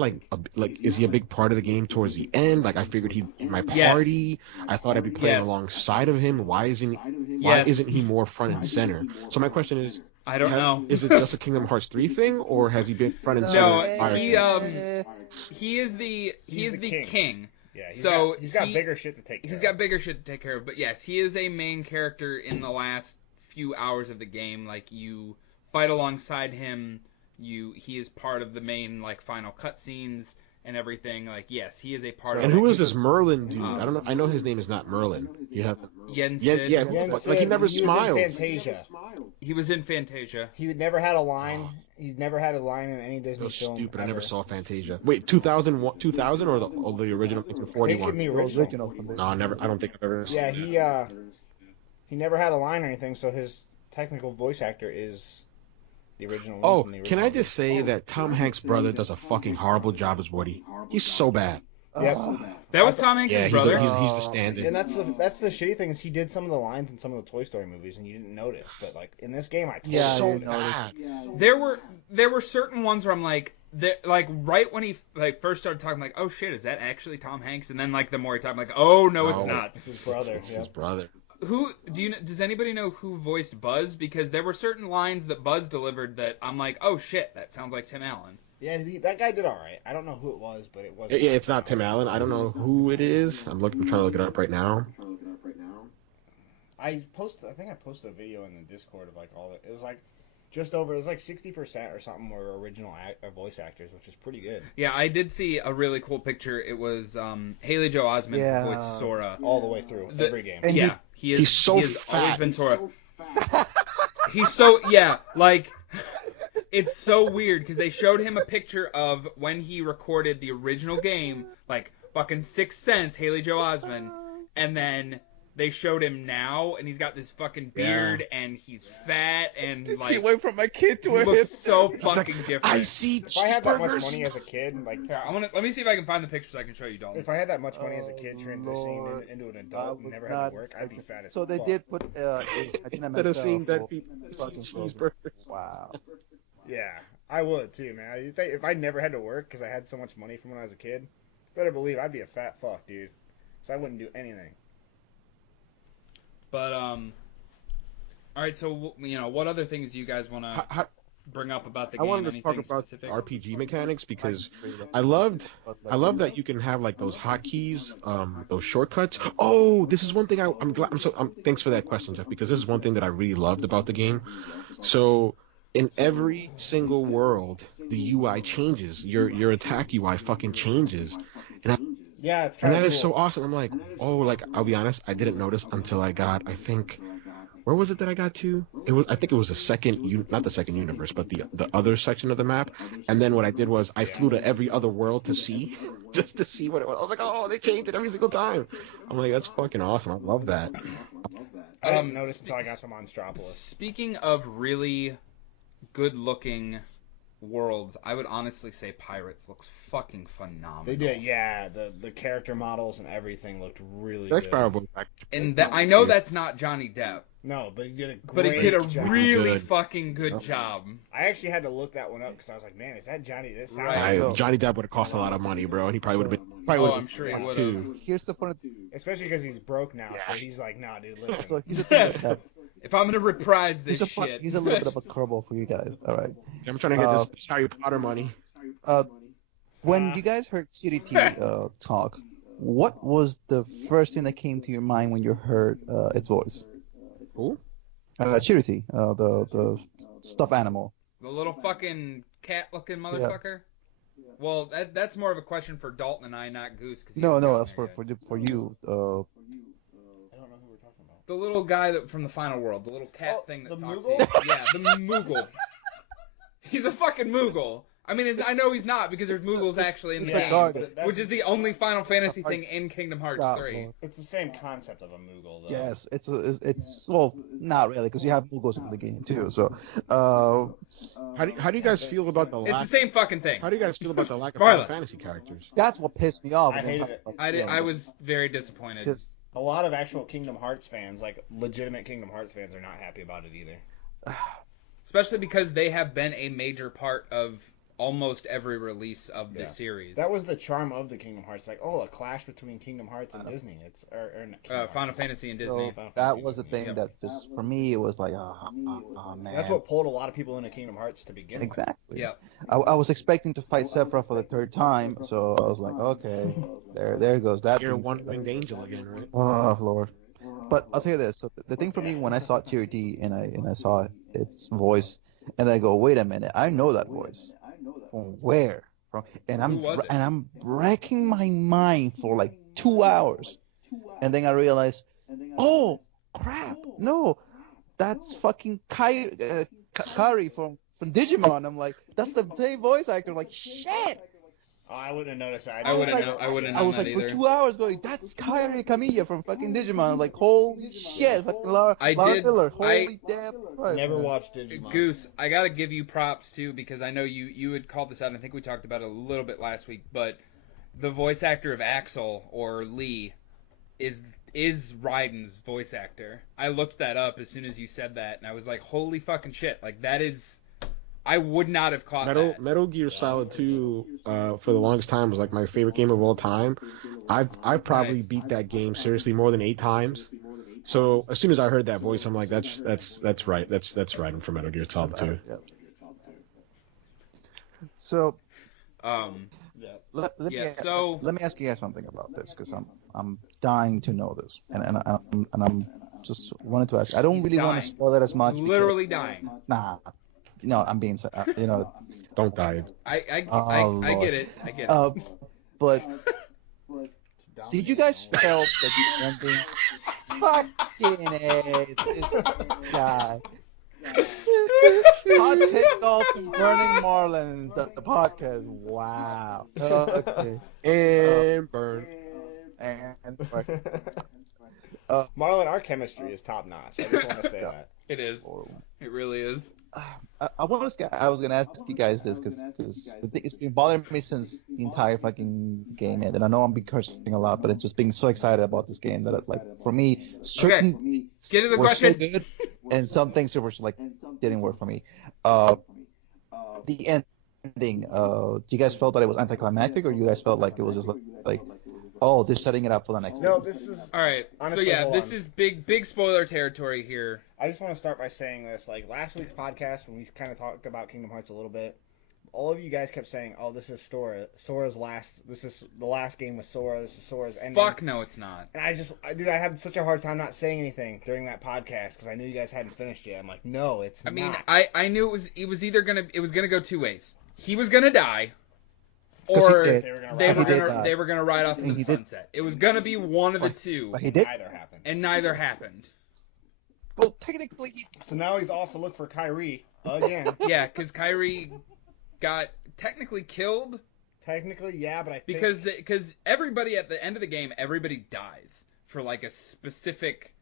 is he a big part of the game towards the end? Like, I figured he'd be my party. I thought I'd be playing alongside of him. Why isn't he more front and center? So my question is, I don't know. Is it just a Kingdom Hearts 3 thing, or has he been front and center? No, he is the king. Yeah, he's got bigger shit to take care of. He's got bigger shit to take care of. But yes, he is a main character in the last few hours of the game. Like, you fight alongside him. He is part of the main, like, final cutscenes and everything. Like, yes, he is a part of. And who is this Merlin dude? I don't know. I know his name is not Merlin. You have Yen Sid. Yeah, like he never smiled. Was in Fantasia. He was in Fantasia. He never had a line. He never had a line in any Disney film. Stupid. Ever. I never saw Fantasia. Wait, 2000 or the original 1941? The original. No, I never. I don't think I've ever seen that. Yeah, he never had a line or anything. So his technical voice actor is the original. Oh, can I just say that Tom Hanks' brother does a fucking horrible job as Woody? He's so bad. Yep. That was Tom Hanks' brother. He's the stand-in. And that's the shitty thing is he did some of the lines in some of the Toy Story movies and you didn't notice, but like in this game I so bad. There were certain ones where I'm like right when he like first started talking, I'm like, oh shit, is that actually Tom Hanks? And then like the more he talked, I'm like, oh no, it's not. It's his brother. It's his brother. Does anybody know who voiced Buzz? Because there were certain lines that Buzz delivered that I'm like, oh shit, that sounds like Tim Allen. Yeah, that guy did all right. I don't know who it was, but it wasn't. Yeah, it's not Tim Allen. I don't know who it is. I'm trying to look it up right now. I think I posted a video in the Discord of like all the. It was like just over. It was like 60% or something were original voice actors, which is pretty good. Yeah, I did see a really cool picture. It was Haley Joel Osment who voiced Sora all the way through every game. And he's so he has fat. Always been Sora. Like. It's so weird because they showed him a picture of when he recorded the original game, like fucking Sixth Sense, Haley Joel Osment, and then they showed him now, and he's got this fucking beard, and he's fat, and like he went from a kid to a looks hipster. so fucking different. I see. If I had that much money as a kid, like here, let me see if I can find the pictures I can show you, Dalton. If I had that much money as a kid transitioning into an adult and never had to work, I'd be fat as fuck. So they did put I think I Instead of seeing myself dead people, fucking cheeseburgers. Wow. Yeah, I would too, man. If I never had to work because I had so much money from when I was a kid, better believe I'd be a fat fuck, dude. So I wouldn't do anything. But all right. So what other things do you guys want to bring up about the game? I wanted to Anything talk about specific? RPG mechanics because I love that you can have like those hotkeys, those shortcuts. Oh, this is one thing I'm glad. Thanks for that question, Jeff, because this is one thing that I really loved about the game. So in every single world, the UI changes. Your attack UI fucking changes, Yeah, it's kind of cool. is so awesome. I'm like, I'll be honest, I didn't notice until I got, I think, where was it that I got to? I think it was not the second universe, but the other section of the map. And then what I did was I flew to every other world to see, just to see what it was. I was like, oh, they changed it every single time. I'm like, that's fucking awesome. I love that. I didn't notice until I got to Monstropolis. Speaking of really good-looking worlds, I would honestly say Pirates looks fucking phenomenal. They did, yeah. The character models and everything looked really Jack good. Sparrow, and I know that's not Johnny Depp. No, but he did a great But he did a job. really fucking good job. I actually had to look that one up because I was like, man, is that Johnny? This sounds Right. Johnny Depp would have cost a lot of money, bro, and he probably would have been. I'm sure he would have. too. Here's the funny especially because he's broke now, so he's like, nah, dude, listen. So here's the thing that If I'm gonna reprise this shit, he's a little bit of a curveball for you guys. All right. I'm trying to get this Harry Potter money. When you guys heard QDT talk, what was the first thing that came to your mind when you heard its voice? Who? Charity, the stuffed animal. the little fucking cat-looking motherfucker. Yeah. Well, that's more of a question for Dalton and I, not Goose. Cause no, that's for you. I don't know who we're talking about. The little guy from the Final World, the little cat thing that talks Moogle? to you. Yeah, the Moogle. He's a fucking Moogle. I mean, I know he's not because there's Moogles actually in the game, which is the only Final Fantasy thing in Kingdom Hearts 3. It's the same concept of a Moogle, though. Yes, it's well, not really, because you have Moogles in the game too. So, how do you guys feel about the lack? It's the same fucking thing. How do you guys feel about the lack of Final Fantasy characters? That's what pissed me off. I hated it. I was very disappointed. A lot of actual Kingdom Hearts fans, like legitimate Kingdom Hearts fans, are not happy about it either. Especially because they have been a major part of almost every release of the series. That was the charm of the Kingdom Hearts. Like, a clash between Kingdom Hearts and Disney. It's Final Fantasy and Disney. So that was the thing that just for me it was like, oh man. That's what pulled a lot of people into Kingdom Hearts to begin with. Exactly. Yeah. I was expecting to fight Sephiroth for the third time, so I was like, okay, there goes that. You're a one-winged angel again, right? Oh Lord. But I'll tell you this. So the thing for me when I saw TRT and I saw its voice, and I go, wait a minute, I know that voice. From where? And I'm racking my mind for like 2 hours, and then I realize, oh crap, no, that's fucking Kari from Digimon. I'm like, that's the same voice actor. I'm like, shit. Oh, I wouldn't have noticed that. I wouldn't know. I was like, for 2 hours going, that's Kairi Kamiya from fucking Digimon. I'm like, holy shit, fucking Lara Miller. Holy damn Christ. Never watched Digimon. Goose, I gotta give you props too, because I know you had called this out, and I think we talked about it a little bit last week, but the voice actor of Axel, or Lee, is Raiden's voice actor. I looked that up as soon as you said that, and I was like, holy fucking shit, like that is... I would not have caught that. Metal Gear Solid 2, for the longest time, was like my favorite game of all time. I probably beat that game seriously more than 8 times. So as soon as I heard that voice, I'm like, that's right. That's right. I'm for Metal Gear Solid 2. So, yeah. let me ask you guys something about this, because I'm dying to know this, and I'm just wanted to ask. I don't really want to spoil it as much. Literally dying. Nah. No, I'm being, Don't die. I get it. I get it. But did you guys felt that the ending? Fucking it, this guy. Hot take off from Burning Marlin, the podcast. Wow. Okay. And burn. And Marlon, our chemistry is top notch. I just want to say that. It is. It really is. I was gonna ask you guys this because it's been bothering me since the entire fucking game ended. I know I'm cursing a lot, but it's just being so excited about this game that for me, certain get to the were question. So good, and some things were didn't work for me. The ending. Do you guys felt that it was anticlimactic, or you guys felt like it was just like oh, they're setting it up for the next? No, this is all right. Honestly, so yeah, this is big spoiler territory here. I just want to start by saying this. Like last week's podcast, when we kind of talked about Kingdom Hearts a little bit, all of you guys kept saying, "Oh, this is Sora's last. This is the last game with Sora. This is Sora's ending." Fuck no, it's not. And I had such a hard time not saying anything during that podcast because I knew you guys hadn't finished yet. I'm like, no, it's not. I mean, I knew it was gonna go 2 ways. He was gonna die, or they were gonna ride off into the sunset. It was gonna be one of the two. But he did. Neither happened. And neither happened. Well, technically, so now he's off to look for Kairi again. Yeah, because Kairi got technically killed. Technically, yeah, but I think because everybody at the end of the game, everybody dies for like a specific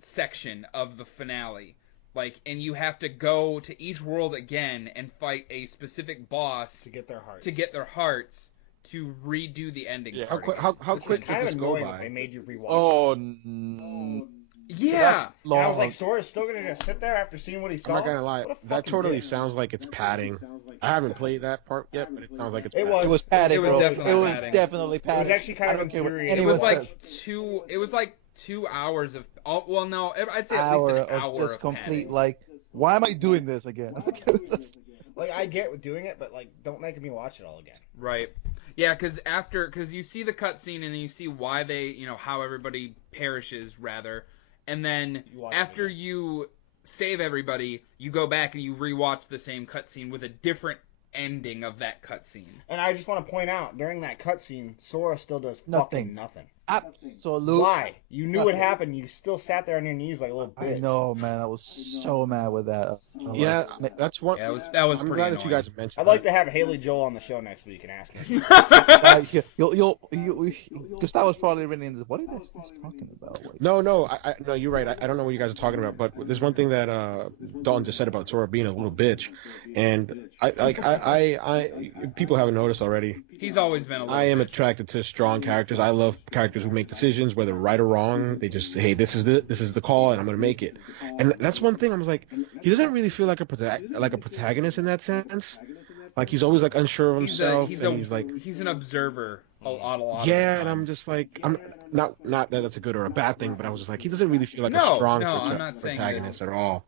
section of the finale. Like, and you have to go to each world again and fight a specific boss to get their hearts to redo the ending. Yeah. How quick did this go by? They made you rewatch. Oh. Yeah. And I was like, Sora's still gonna just sit there after seeing what he saw. I'm not gonna lie, that totally sounds like it's padding. I haven't played that part yet, but it sounds like it's padding. It was padding. It was definitely padding. It was actually kind of infuriating. It was like 2 hours of. Well, no, I'd say at least an hour of just of complete padding. like. Why am I doing this again? Like I get doing it, but like don't make me watch it all again. Right. Yeah, because you see the cutscene and you see why they, how everybody perishes rather, and then after you save everybody, you go back and you rewatch the same cutscene with a different ending of that cutscene. And I just want to point out during that cutscene, Sora still does fucking nothing. absolute. Why? You knew what Nothing. happened. You still sat there on your knees like a little bitch. I know, man. I was so mad with that. Yeah, that's one. Yeah, that was I'm pretty glad that you annoying. guys mentioned. I'd like to have Haley Joel on the show next week and ask him. You'll Gustavo's probably reading this. What are you guys talking about? Like, No, no, you're right. I don't know what you guys are talking about, but there's one thing that Dalton just said about Sora being a little bitch, and I people haven't noticed already. He's always been a little I am bitch. attracted to strong characters. I love characters who make decisions, whether right or wrong. They just say, "Hey, this is the call, and I'm gonna make it." And that's one thing. I was like, he doesn't really feel like a protagonist in that sense. Like he's always like unsure of himself, He's an observer a lot of the yeah, time. and I'm just like, I'm not that that's a good or a bad thing, but I was just like, he doesn't really feel like No, a strong I'm not saying protagonist that at all.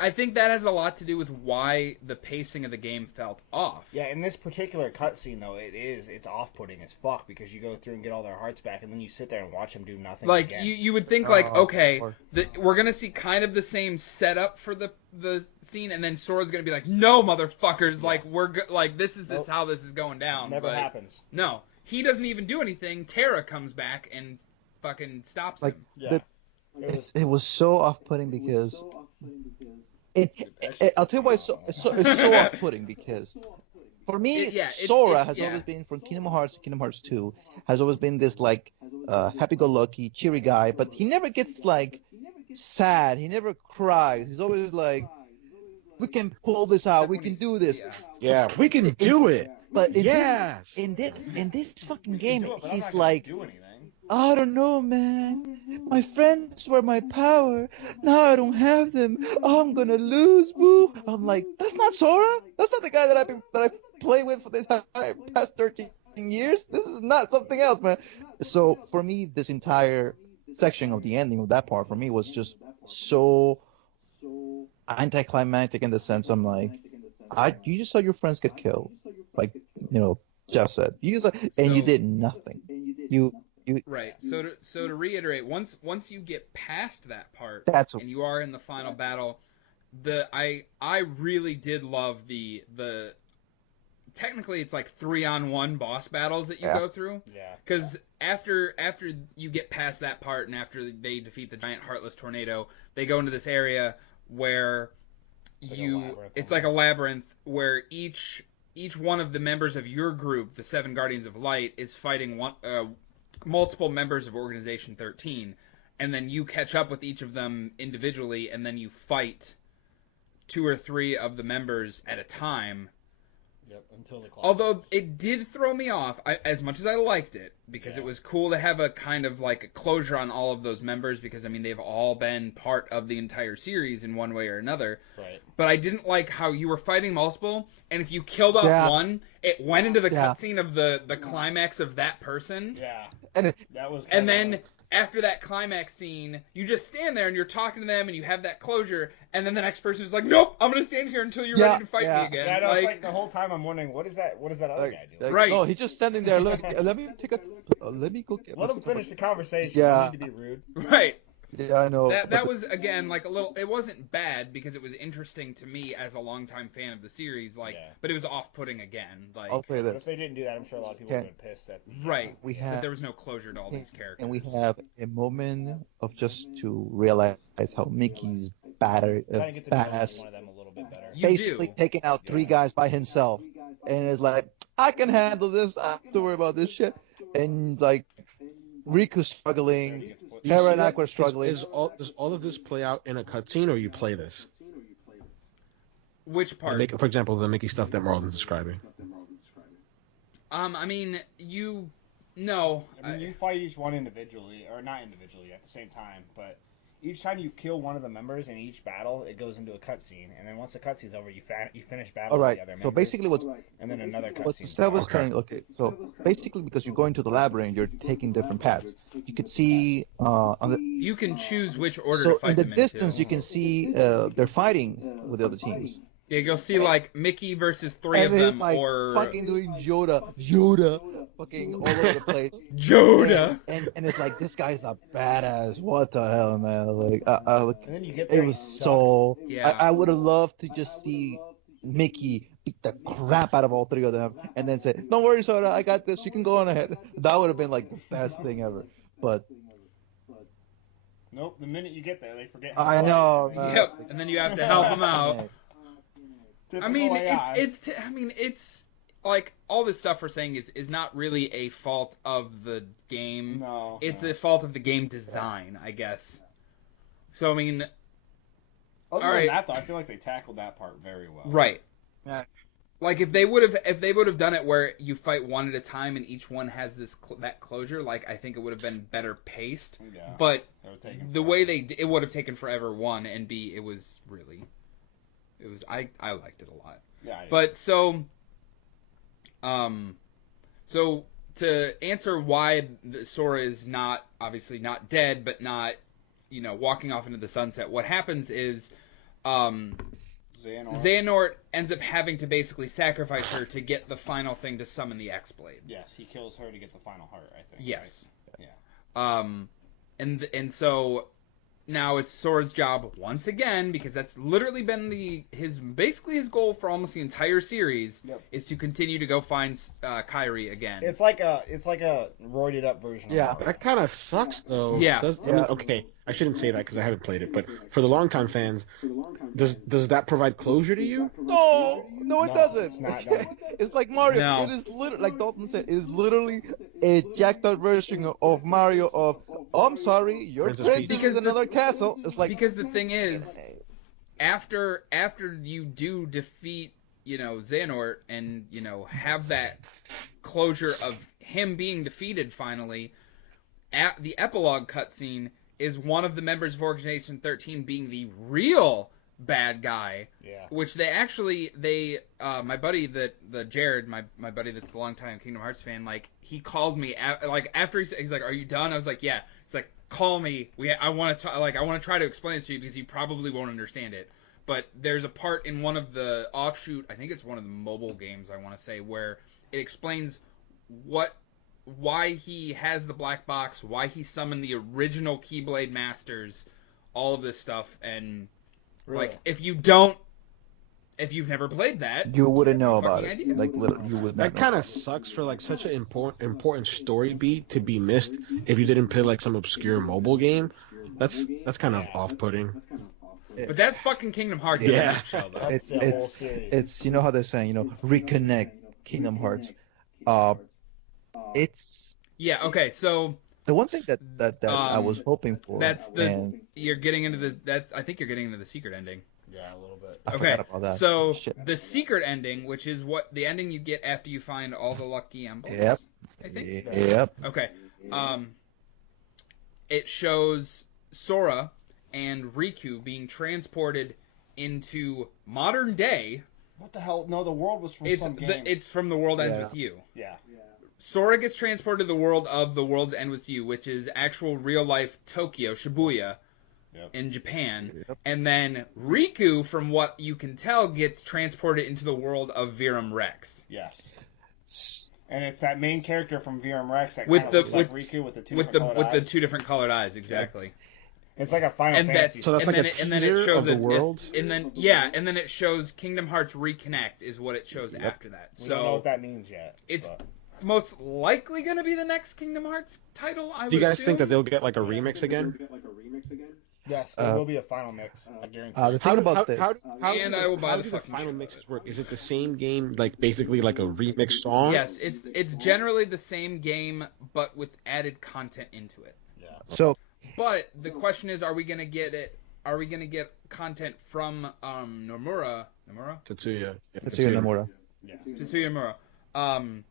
I think that has a lot to do with why the pacing of the game felt off. Yeah, in this particular cutscene though, it's off-putting as fuck because you go through and get all their hearts back, and then you sit there and watch them do nothing. Like again. you would think like, okay, we're gonna see kind of the same setup for the scene, and then Sora's gonna be like, no, motherfuckers, like this is how this is going down. Never happens. No, he doesn't even do anything. Terra comes back and fucking stops him. Yeah. it was so off-putting because I'll tell you why it's so off-putting because for me, Sora has always been, from Kingdom Hearts to Kingdom Hearts 2, has always been this like happy-go-lucky, cheery guy, but he never gets like sad. He never cries. He's always like, we can pull this out. We can do this. Yeah, we can do it. But yes, in this fucking game, he's like, I don't know, man. My friends were my power. Now I don't have them. I'm gonna lose, boo. I'm like, that's not Sora. That's not the guy that I play with for the past 13 years. This is not something else, man. So for me, this entire section of the ending of that part for me was just so anticlimactic in the sense I'm like, you just saw your friends get killed, like Jeff said. You did nothing. You Right. So to reiterate, once you get past that part and you are in the final battle, I really did love the technically it's like 3-on-1 boss battles that you go through. Yeah. Because after you get past that part and after they defeat the giant heartless tornado, they go into this area where it's like a labyrinth where each one of the members of your group, the 7 Guardians of Light, is fighting multiple members of Organization 13, and then you catch up with each of them individually, and then you fight 2 or 3 of the members at a time. Yep, until the clock. Although it did throw me off, as much as I liked it, because it was cool to have a kind of like a closure on all of those members, because I mean they've all been part of the entire series in one way or another. Right. But I didn't like how you were fighting multiple, and if you killed off one, it went into the cutscene of the climax of that person. Yeah. And then after that climax scene, you just stand there and you're talking to them and you have that closure, and then the next person is like, nope, I'm gonna stand here until you're ready to fight me again. Yeah, no, like the whole time I'm wondering, what is that other guy doing? Right. No, he's just standing there. Look, let me go get. Let him finish the conversation. Yeah. You need to be rude. Right. Yeah, I know. That was again like a little. It wasn't bad because it was interesting to me as a longtime fan of the series. But it was off-putting again. Like, I'll say this. If they didn't do that, I'm sure a lot of people would have been pissed. Right. That there was no closure to all these characters. And we have a moment of just to realize how Mickey's badass. One of them a little bit better. Basically taking out 3 guys by himself, and it's like, I can handle this. I don't have to worry about this shit. And like, Riku's struggling. Terra and Aqua struggling. Does all of this play out in a cutscene, or you play this? Which part? For example, the Mickey stuff that Marlon's describing. I mean, no. I mean, you fight each one individually, or not individually at the same time, but each time you kill one of the members in each battle, it goes into a cutscene, and then once the cutscene's over, you finish battle with the other members. So basically, and then another cutscene. What Steph was saying, so basically, because you're going to the labyrinth, you're taking different paths. You could see you can choose which order to to fight in the them distance, into. you can see they're fighting with the other teams. Yeah, you'll see like Mickey versus 3 and of them, it's like or fucking doing Yoda, fucking all over the place. Yoda. And it's like, this guy's a badass. What the hell, man? Like, and then you get there, it was so. Yeah. I would have loved to just see Mickey beat the crap out of all three of them, and then say, "Don't worry, Sora, I got this. You can go on ahead." That would have been like the best thing ever. But nope, the minute you get there, they forget. I know. Yep, and then you have to help them out. Typical I mean, AI. it's like all this stuff we're saying is not really a fault of the game. No, it's a fault of the game design, I guess. So I mean, other all than right. that though, I feel like they tackled that part very well. Right. Yeah. Like if they would have done it where you fight one at a time and each one has that closure, like I think it would have been better paced. Yeah. But the way it would have taken forever. One, and B, it was I liked it a lot. Yeah. But so to answer why Sora is obviously not dead, but not, walking off into the sunset, what happens is, Xehanort ends up having to basically sacrifice her to get the final thing to summon the X-Blade. Yes, he kills her to get the final heart, I think. Yes. Right? Yeah. And so now it's Sora's job once again, because that's literally been his goal for almost the entire series, is to continue to go find Kairi again. It's like a roided up version. Yeah. of That kind of sucks, though. Yeah. I mean, okay, I shouldn't say that because I haven't played it, but for the longtime fans, does that provide closure to you? No, it doesn't. It's not, no. It's like Mario. No. It is literally, like Dalton said, it is literally a jacked up version of Mario of, oh, I'm sorry, your Princess princess Peach. is another castle. It's like, because the thing is, after you do defeat, Xehanort and, have that closure of him being defeated finally, the epilogue cutscene is one of the members of Organization 13 being the real bad guy. Yeah. Which my buddy Jared, my buddy that's a longtime Kingdom Hearts fan, like, he called me after he's like, "Are you done?" I was like, "Yeah." It's like, "Call me. I want to try to explain this to you because you probably won't understand it." But there's a part in one of the offshoot, I think it's one of the mobile games, I want to say, where it explains why he has the black box, why he summoned the original Keyblade Masters, all of this stuff, and Really? like if you've never played that, you wouldn't know fucking about it. idea. Like, literally, you would not That know. kind of sucks for like such an important story beat to be missed if you didn't play like some obscure mobile game. That's kind of off-putting. But that's fucking Kingdom Hearts in a Yeah. nutshell, though. That's the whole series. It's you know how they're saying, reconnect Kingdom Hearts. It's Yeah. Okay. So the one thing that I was hoping for. that's and you're getting into I think you're getting into the secret ending. Yeah, a little bit. I Okay. forgot about that. So Shit. the secret ending, which is the ending you get after you find all the lucky emblems. Yep. I think. Yep. Okay. It shows Sora and Riku being transported into modern day. What the hell? No, the world was from It's some game. it's from The World Ends Yeah. With You. Yeah. Sora gets transported to the world of The World's End With You, which is actual real life Tokyo, Shibuya, in Japan. Yep. And then Riku, from what you can tell, gets transported into the world of Virum Rex. Yes. And it's that main character from VRM Rex that With kind the- of looks like with- Riku with the two With different colored the eyes. two different colored eyes, exactly. It's like a Final And Fantasy. So that's and like then a and then it teaser shows of the it- world? and then it shows Kingdom Hearts Reconnect is what it shows after that. We don't know So what that means yet. it's but- most likely going to be the next Kingdom Hearts title. I Do you would guys think assume. that they'll get like a remix again? Yes, there will be a final mix. I guarantee. The thing about this. And I will buy how the do fucking final shit mixes out of it. work? Is it the same game, like basically like a remix song? Yes, it's generally the same game, but with added content into it. So But the question is, are we gonna get it? Are we gonna get content from Nomura? Tetsuya. Yeah, Tetsuya Nomura. Tetsuya Nomura.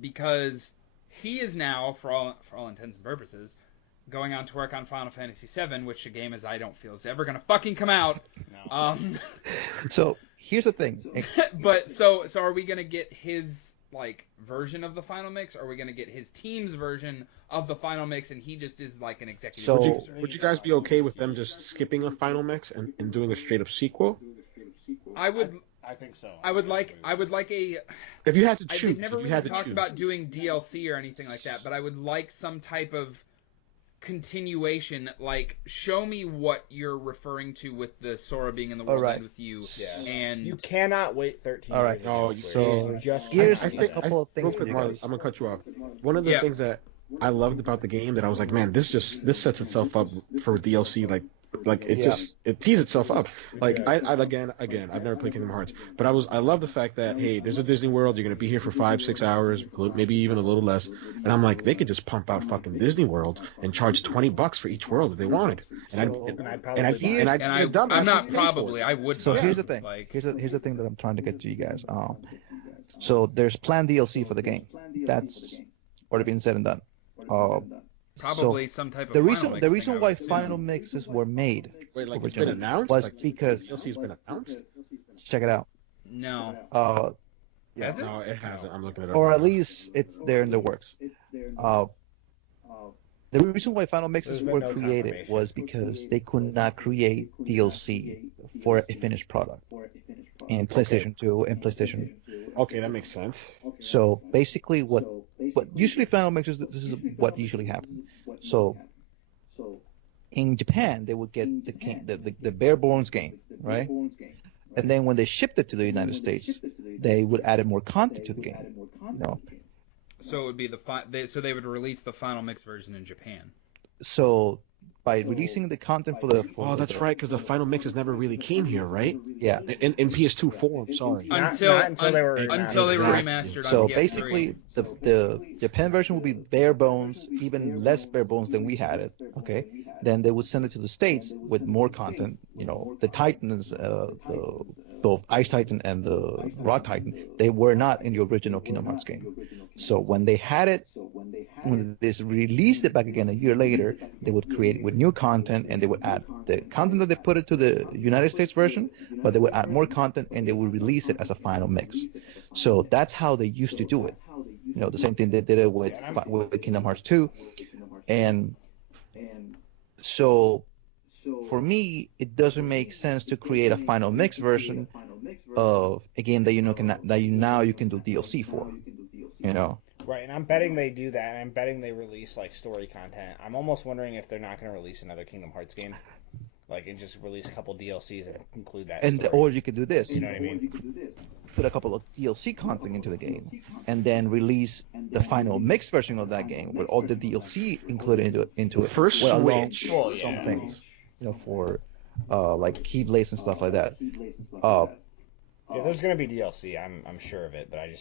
Because he is now, for all intents and purposes, going on to work on Final Fantasy VII, which a game as I don't feel is ever gonna fucking come out. No. So here's the thing. But so are we gonna get his like version of the final mix? Or are we gonna get his team's version of the final mix, and he just is like an executive So- producer? Would you guys be okay with them just skipping a final mix and doing a straight up sequel? I would I think so. I would like a. If you had to They've choose, never if you really had to talked choose. about doing DLC or anything like that, but I would like some type of continuation. Like, show me what you're referring to with the Sora being in the world Alright. end with you. Yeah. And You cannot wait 13 All right. years. Oh, again for so it. Just here's I a think couple of things real for quick, you Marlon, guys. I'm gonna cut you off. One of the Yeah. things that I loved about the game that I was like, man, this sets itself up for DLC. Like it just it tees itself up. Like I again I've never played Kingdom Hearts, but I love the fact that hey, there's a Disney World. You're gonna be here for 5-6 hours, maybe even a little less. And I'm like, they could just pump out fucking Disney World and charge $20 for each world if they wanted. And I'm not probably. I would. So buy here's the it. thing. Like, Here's the thing that I'm trying to get to you guys. So there's planned DLC for the game. That's already been said and done. probably some type of The final mix reason thing, I why would assume. final mixes were made wait, like it's been originally announced was like, because DLC's been announced. check it out. No. Has it? No, it hasn't. I'm looking it up. Or right at now. least it's there in the works. The reason why final mixes There's been were no created confirmation. was because they could not create DLC for a finished product in PlayStation 2 and PlayStation. Okay, that makes sense. So basically, what usually final mixes, this is what usually happens. So in Japan, they would get the bare bones game, right? And then when they shipped it to the United States, they would add more content to the game. You know, So it would be so they would release the final mix version in Japan. so by releasing the content for the Oh, that's right, because the final mixes never really came here, right? yeah. In PS2 form. Sorry. Until they were remastered on So PS3. basically, the Japan version would be bare bones, even less bare bones than we had it. Okay, then they would send it to the States with more content. You know, the Titans, both Ice Titan and the Rock Titan, they were not in the original Kingdom Hearts game. So when they had it, when they released it back again a year later, they would create it with new content and they would add the content that they put into the United States version, but they would add more content and they would release it as a final mix. So that's how they used to do it. You know, the same thing they did it with Kingdom Hearts 2. And so for me, it doesn't make sense to create a final mix version of a game that you can do DLC for. You know. Right, and I'm betting they do that, and I'm betting they release like story content. I'm almost wondering if they're not going to release another Kingdom Hearts game, like and just release a couple DLCs and include that. And story. or you could do this. You know what I mean? Put a couple of DLC content into the game, and then release the final mixed version of that game with all the DLC included into it. For along Switch. with some things, you know, for like Keyblades and stuff like that. Yeah, there's going to be DLC. I'm sure of it, but I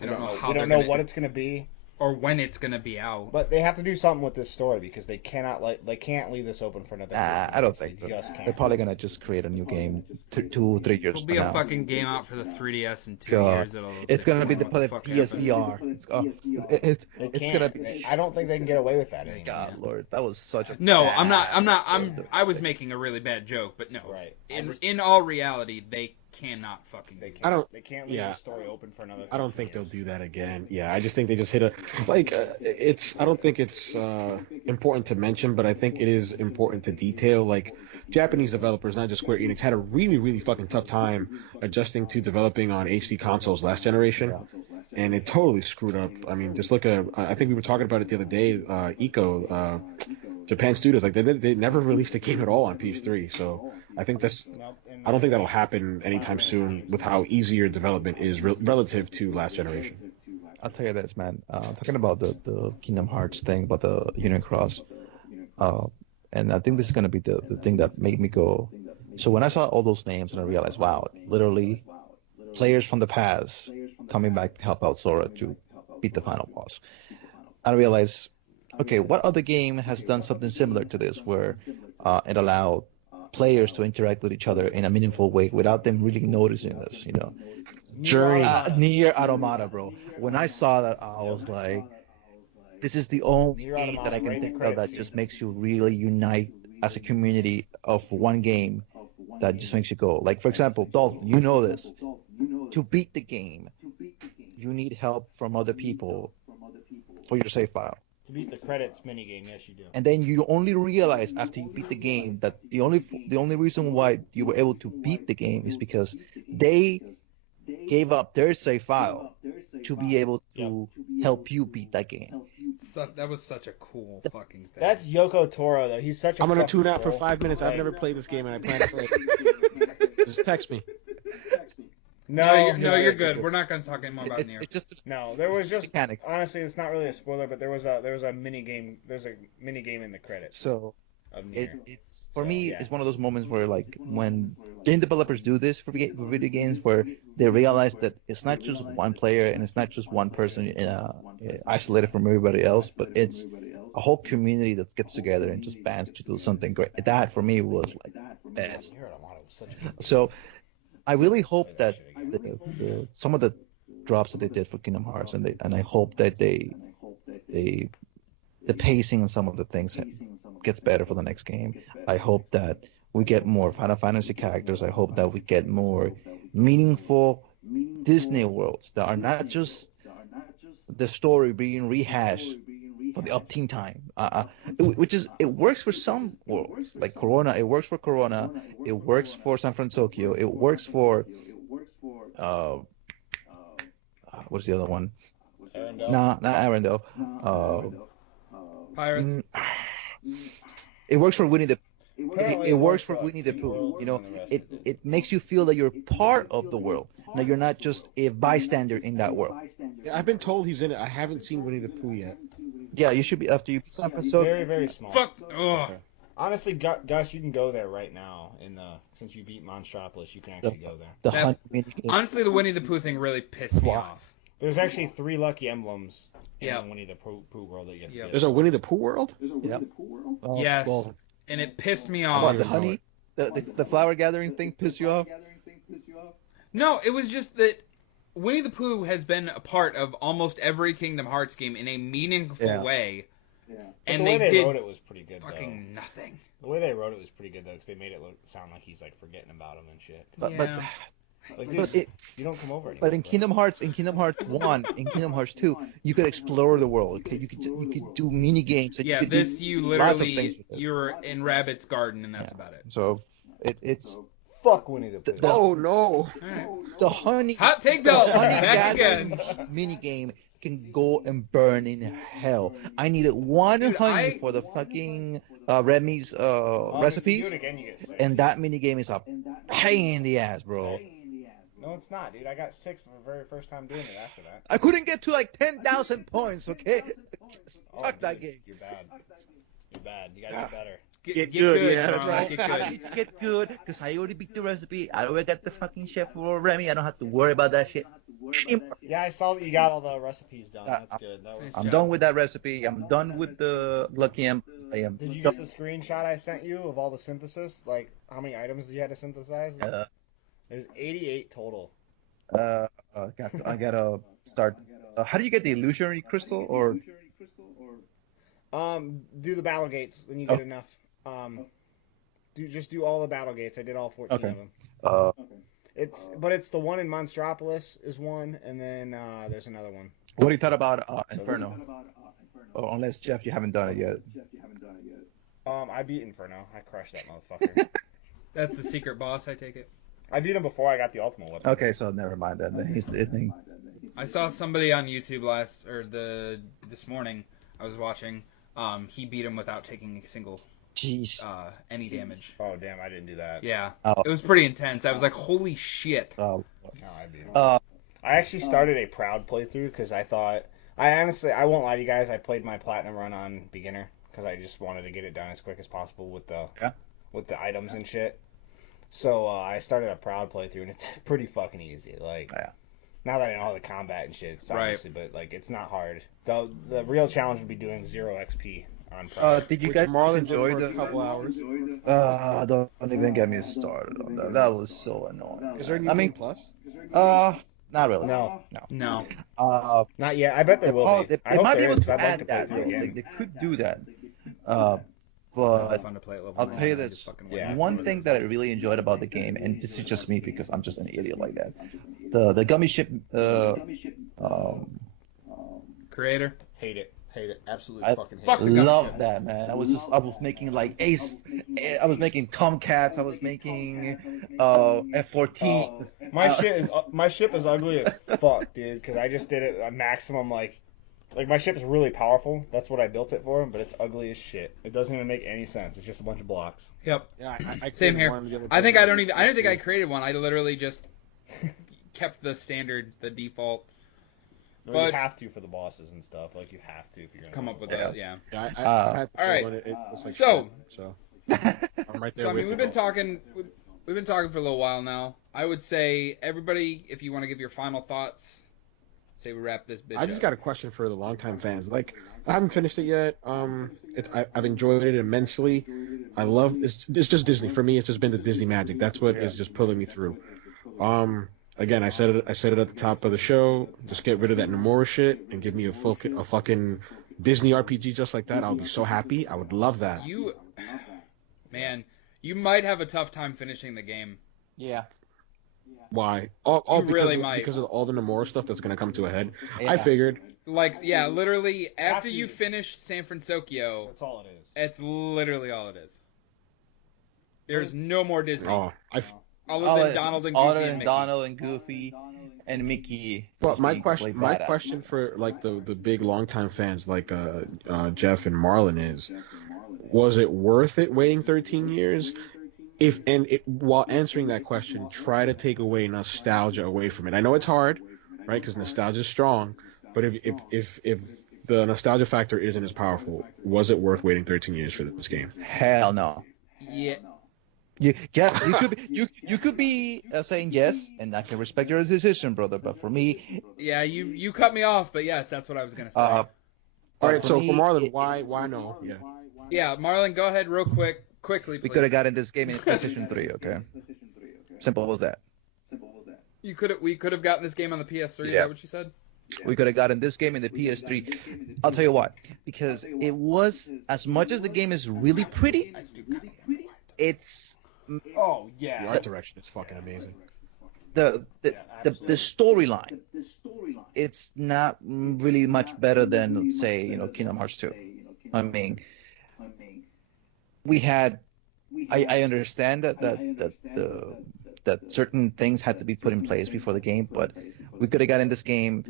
don't know how we they're don't know gonna- what it's going to be. or when it's gonna be out. But they have to do something with this story because they can't leave this open for another. I don't think They so. just can't. They're probably gonna just create a new game 2-3 years There'll from be a now. fucking game out for the 3DS in 2 God. years. It's gonna be the what fuck PSVR. It's They it's can't. gonna be. I don't think they can get away with that anymore. God, Lord, that was such a. No, bad- I was making a really bad joke, but no. Right. In all reality, they cannot fucking. They can't. I don't- They can't leave yeah. the story open for another. I don't 13 think they'll years. do that again. Yeah, I just think they just hit a I don't think it's important to mention, but I think it is important to detail. Like Japanese developers, not just Square Enix, had a really fucking tough time adjusting to developing on HD consoles last generation, and it totally screwed up. I mean, just look at I think we were talking about it the other day. Japan Studios, like they never released a game at all on PS3, so I think that's. I don't think that'll happen anytime soon with how easier development is relative to last generation. I'll tell you this, man. Talking about the Kingdom Hearts thing, about the Union Cross, and I think this is gonna be the thing that made me go. So when I saw all those names and I realized, wow, literally players from the past coming back to help out Sora to beat the final boss. I realized, okay, what other game has done something similar to this, where it allowed players to interact with each other in a meaningful way without them really noticing this, you know? Journey. Nier Automata, bro. When I saw that, I was like, this is the only Nier game that I Automata, can right in think the of that credits just scene. makes you really unite as a community of one game that just makes you go. Like, for example, Dalton, you know this. To beat the game, you need help from other people for your save file. To beat the credits minigame, yes, you do. And then you only realize after you beat the game that the only reason why you were able to beat the game is because they gave up their save file to be able to help you beat that game. That was such a cool fucking thing. That's Yoko Toro, though. He's such a I'm gonna fucking tune out for troll. 5 minutes. I've Like- never played this game, and I plan to play it. Just text me. No, you're good. We're not gonna talk anymore about Nier. It's just No, there was just mechanic. honestly, it's not really a spoiler, but there was a mini game. There's a mini game in the credits So of Nier. it's for So, me, yeah. it's one of those moments where like when game developers do this for video games, where they realize that it's not just one player and it's not just one person isolated from everybody else, but it's a whole community that gets together and just bands to do something great. That for me was like best. You heard a lot. It was such a So I really hope that some of the drops that they did for Kingdom Hearts, and I hope that the pacing and some of the things gets better for the next game. I hope that we get more Final Fantasy characters. I hope that we get more meaningful Disney worlds that are not just the story being rehashed for the upteen time. It works for some worlds, like Corona. It works for Corona. It works for San Francisco. It works for what's the other one? Arendelle. Nah, not Arendelle. Pirates. It works for Winnie the. Apparently It works for for Winnie the King Pooh. Worlds You know, and the rest it of it makes you feel that you're part of the world. Now you're not just a bystander in that world. Yeah, I've been told he's in it. I haven't seen Winnie the Pooh yet. Yeah, you should be after you beat San Francisco. Very, very small. Fuck. Ugh. Honestly, Gus, you can go there right now. Since you beat Monstropolis, you can actually go there. The That- hunt minigame. Honestly, the Winnie the Pooh thing really pissed me Why? off. There's actually 3 lucky emblems in Yeah. the Winnie the Pooh world that you have to Yeah. get. There's a Winnie the Pooh world? Yep. Yes. Well, And it pissed me what, off. the honey, the flower gathering thing pissed you off? No, it was just that Winnie the Pooh has been a part of almost every Kingdom Hearts game in a meaningful Yeah. way. But And the way they they did wrote it was pretty good, fucking nothing. though. The way they wrote it was pretty good, though, because they made it sound like he's like forgetting about him and shit. But Yeah. Like, but dude, it, you don't come over anymore. but in Kingdom Hearts 1, in Kingdom Hearts 2, you could explore the world. Okay, you could do mini games. And Yeah, you could do this you lots of literally things with it. you're in Rabbit's garden and that's Yeah. about it. So it's Fuck Winnie the Pooh. Oh, no. Alright. the honey. Hot take The belt. honey Back gathering again. mini game can go and burn in hell. I needed one Dude, honey for the fucking Remy's If you recipes, do it again, you get 6. and that mini game is a pain in the ass, bro. No, it's not, dude. I got 6 for the very first time doing it after that. I couldn't get to like 10,000 points. Okay, Oh, fuck that dude, game. You're bad. You're bad. You gotta get better. Get good, yeah, that's Ron, right. Get I good. need to get good because I already beat the recipe. I already got the fucking chef for Remy. I don't have to worry about that shit. Yeah, I saw that you got all the recipes done. Uh, That's good. That was. I'm done with that recipe. I'm done with the Lucky M. I am. Did you get the screenshot I sent you of all the synthesis? Like, how many items you had to synthesize? There's 88 total. I gotta start. How do you get the illusionary crystal? Or Do the battle gates, then you get enough. Just do all the battle gates. I did all 14 Okay. of them. uh, It's the one in Monstropolis is one, and then there's another one. what do you thought about Inferno? Oh, unless Jeff, you haven't done it yet. I beat Inferno. I crushed that motherfucker. That's the secret boss, I take it. I beat him before I got the ultimate weapon. Okay, so never mind that. Then he's it. I saw somebody on YouTube this morning. I was watching. He beat him without taking a single Jeez. any damage. Oh damn, I didn't do that. Yeah, Oh. it was pretty intense. I was like, holy shit. No, I beat him. Uh, I actually started a proud playthrough because I thought. I won't lie to you guys. I played my platinum run on beginner because I just wanted to get it done as quick as possible with the items and shit. So I started a proud playthrough and it's pretty fucking easy. Like, Yeah. now that I know all the combat and shit, it's Right. obviously, but like it's not hard. The real challenge would be doing 0 XP on proud. did you Which guys Marlon did enjoy for a the? couple hours. Don't even get me started on that. That was so annoying. Is there a new I mean, Game Plus? Not really. No. No. Not yet. I bet there will be. I They hope might be there able is, to 'cause I'd like add to play that. through Though. again. They could do that. It's But fun to play at level I'll 1. tell you I this, just fucking yeah. went one for thing it. that I really enjoyed about the game, and this is just me because I'm just an idiot like that. The gummy ship. Creator. Hate it. Absolutely I fucking hate fuck it. the gummy Love ship. that, man. I was making like I was making Tomcats. I was making F-14. My ship is ugly as fuck, dude. Because I just did it a maximum like Like, my ship's really powerful. That's what I built it for, but it's ugly as shit. It doesn't even make any sense. It's just a bunch of blocks. Yep. Yeah, I Same created here. one the other I day. don't think I created one. I literally just kept the standard, the default. No, But- you have to for the bosses and stuff. Like, you have to if you're gonna Come up with that. that, yeah. Yeah, I had to all right. one, it was like So- shit, so I'm right there So I with mean, you. we've been talking for a little while now. I would say everybody, if you want to give your final thoughts, say we wrap this bitch I just up. got a question for the longtime fans. Like, I haven't finished it yet. I've enjoyed it immensely. I love it's just Disney for me. It's just been the Disney magic. That's what is just pulling me through. Again, I said it at the top of the show. Just get rid of that Nomura shit and give me a fucking Disney RPG just like that. I'll be so happy. I would love that. Man, you might have a tough time finishing the game. Yeah. Why? All You really might. because of all the Nomura stuff that's gonna come to a head. Yeah. I figured. Like, yeah, literally after After you you- finish San Francisco, That's all it is. it's literally all it is. There's It's- no more Disney. Oh, Other than Donald and Goofy Other and than Mickey. Donald and Goofy and Mickey. But just my being question, completely badass. for like the big longtime fans like Jeff and Marlon is, was it worth it waiting 13 years? While answering that question, try to take away nostalgia away from it. I know it's hard, right? Because nostalgia is strong. But if the nostalgia factor isn't as powerful, was it worth waiting 13 years for this game? Hell no. Yeah. Jeff, you could be saying yes, and I can respect your decision, brother. But for me, Yeah, you cut me off, but yes, that's what I was gonna say. All right, so me, for Marlon, it- why no? Yeah. Yeah, Marlon, go ahead real quickly, please. we could have gotten this game in PlayStation 3. Okay, simple as that. We could have gotten this game on the PS3. Is Yeah. that what you said? We could have gotten this game in the PS3. I'll tell you why. Because it was, as much as the game is really pretty, it's Oh, The yeah. art direction is fucking amazing. the absolutely. storyline. It's not really much better than, let's say, Kingdom Hearts 2. I mean, we had. I understand that certain things had to be put in place before the game, but we could have gotten this game,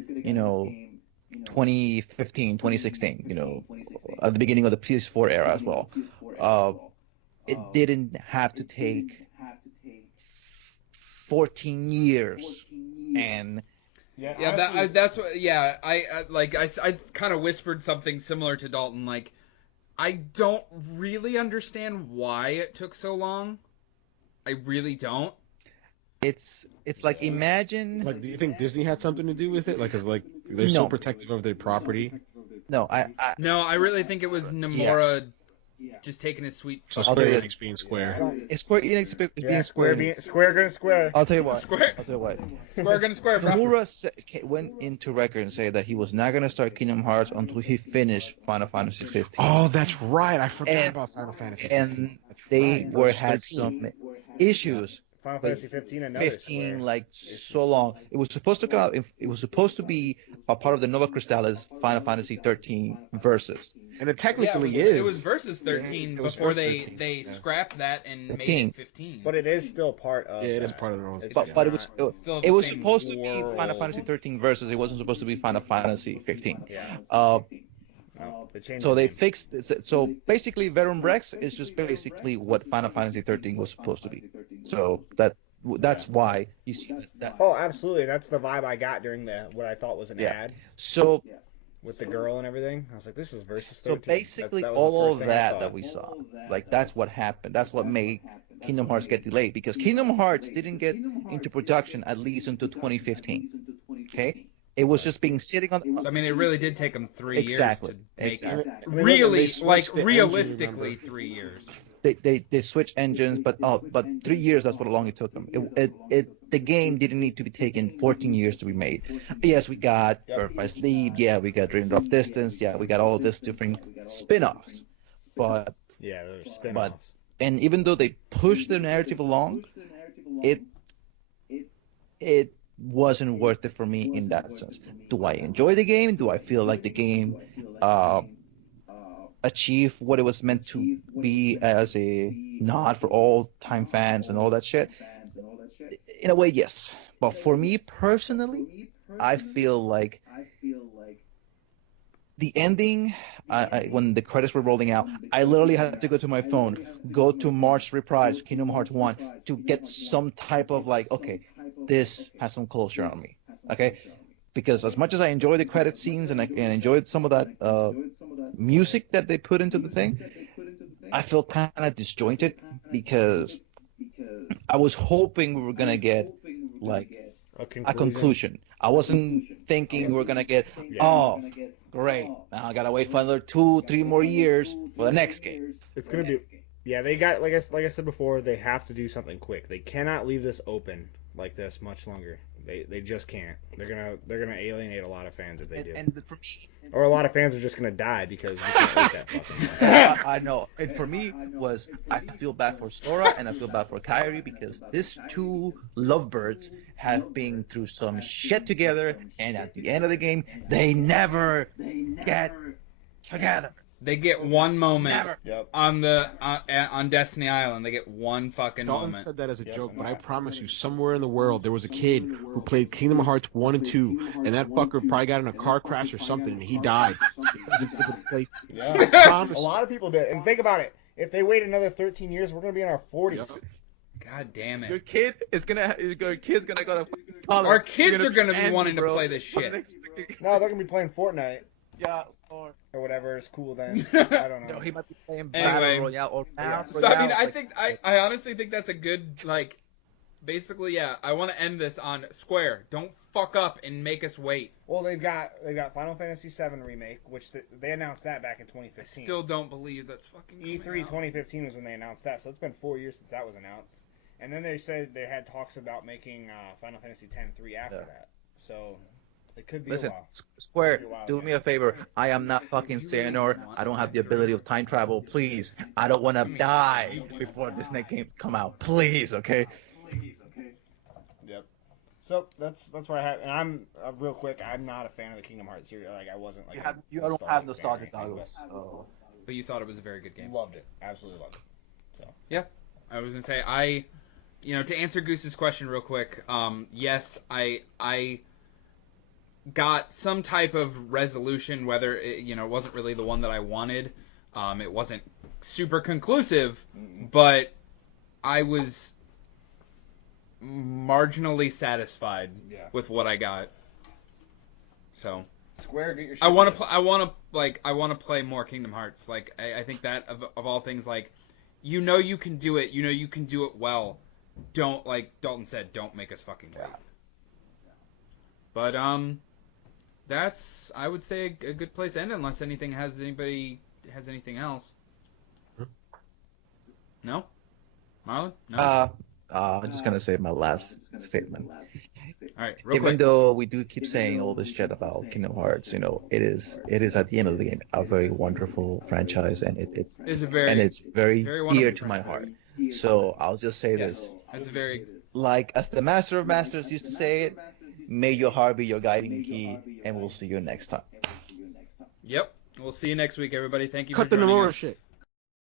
2015, 2016, at the beginning of the PS4 era as well. It didn't have to take 14 years, and Yeah, Yeah, honestly, that's what. Yeah, I kind of whispered something similar to Dalton. Like, I don't really understand why it took so long. I really don't. it's like, imagine. Like, do you think Disney had something to do with it? Like, 'cause like they're so No. protective of their property. No, I No, I really think it was Nomura just taking his sweet. So I'll Square tell you- Enix being Square. it's Square Enix is yeah, being Square. Square gonna square. I'll tell you what. Square. I'll tell you what. Square gonna square, bro. Nomura went into record and said that he was not gonna start Kingdom Hearts until he finished Final Fantasy 15. Oh, that's right. I forgot And- about Final Fantasy. And That's they right. had 13. some issues. Final Fantasy 15 and another 15 Square. like so long. It was supposed to come. It was supposed to be a part of the Nova Crystallis Final Fantasy 13 versus. And it Yeah, technically it is. was versus 13 it was before versus they 13, yeah. scrapped that and made 15. it 15. But it is still part of. Yeah, it is that. part of the rules. It's But it was not- Still it the was same supposed to be world. Final Fantasy 13 versus. It wasn't supposed to be Final Fantasy 15. Yeah. Uh, They changed so the they name. fixed. So basically, Verum Rex is just basically what Final Fantasy 13 was supposed to be. So that's why you see that. Oh, absolutely. That's the vibe I got during what I thought was an Yeah. ad So with the girl and everything. I was like, this is versus 13. So basically, That was the all first of thing I that thought. that we saw, like that's what happened. That's what made Kingdom Hearts get delayed because Kingdom Hearts didn't get into production at least until 2015. Okay, it was just being sitting on. So, I mean, it really did take them 3 Exactly. years to make Exactly. it. I mean, look, Really, they switched like the engine, realistically, remember? 3 years. They switched engines, but 3 years, that's what long it took them. The game didn't need to be taken 14 years to be made. Yes, we got Birth by Sleep. Yeah, we got Dream Drop Distance. Yeah, we got all this different spin-offs. But Yeah, there's spin-offs. and even though they pushed the narrative along, it wasn't worth it for me in that sense. Do I enjoy the game? Do I feel like the game achieved what it was meant to be as a nod for all time fans and all that shit? In a way, yes. But for me personally, I feel like the ending, when the credits were rolling out, I literally had to go to my phone, go to March Reprise, Kingdom Hearts 1, to get some type of like, okay, this has some closure on me. Okay? Because as much as I enjoy the credit scenes and enjoyed some of that music that they put into the thing, I feel kind of disjointed because I was hoping we were going to get like a conclusion. I wasn't thinking we're going to get, oh, great. Now I got to wait for another 2-3 more years for the next game. It's going to be, yeah, they got, like I said before, they have to do something quick. They cannot leave this open like this much longer. They just can't. They're gonna alienate a lot of fans if they do. And for me, or a lot of fans are just gonna die because we can't wait that fucking. I know. And for me was I feel bad for Sora and I feel bad for Kairi because these two lovebirds have been through some shit together, and at the end of the game they never get together. They get one moment Yep. on Destiny Island. They get one fucking Dalton moment. said that as a joke, but I promise you, somewhere in the world there was a kid who played Kingdom Hearts 1 and 2, and that fucker probably got in a car crash or something, and he died. Yeah. A lot of people did. And think about it. If they wait another 13 years, we're gonna be in our 40s. Yep. God damn Your it. kid's gonna go to college. Our kids are gonna be wanting to play this shit. No, they're gonna be playing Fortnite. Yeah. Or whatever is cool then. I don't know. No, he might be playing Anyway. Battle Royale or Battle So I mean, Royale. I think I honestly think that's a good like. Basically, yeah. I want to end this on Square. Don't fuck up and make us wait. Well, they've got Final Fantasy VII remake, which they announced that back in 2015. Still don't believe that's fucking coming E3 out. 2015 was when they announced that, so it's been 4 years since that was announced. And then they said they had talks about making Final Fantasy X-3 after that. So it could be Listen, a while. Square, do me a favor. I am not fucking Xehanort. I don't have the ability of time travel. Please, I don't want to die before this next game come out. Please, okay? Yep. So that's where I have, and I'm real quick. I'm not a fan of the Kingdom Hearts series. Like I wasn't like You don't have nostalgic goggles. But you thought it was a very good game. Loved it. Absolutely loved it. So Yeah, I was gonna say to answer Goose's question real quick. Yes, I got some type of resolution, whether it wasn't really the one that I wanted. It wasn't super conclusive, but I was marginally satisfied with what I got. So Square, get your shit I want together. to I want to play more Kingdom Hearts. Like I think that of all things, like you can do it. You can do it well. Don't, like Dalton said, don't make us fucking wait. But that's, I would say, a good place to end unless anybody has anything else. No? Marlon? No? I'm just gonna say my last statement. All right, real Even quick. though we do keep saying all this shit about Kingdom Hearts, it is at the end of the game a very wonderful franchise, and it's very very dear wonderful to my heart. franchise. So I'll just say Yes, this, it's very. like as the Master of Masters used to say it, may your heart be your guiding key, and we'll see you next time. Yep. We'll see you next week, everybody. Thank you Cut for the joining Nomura us. shit.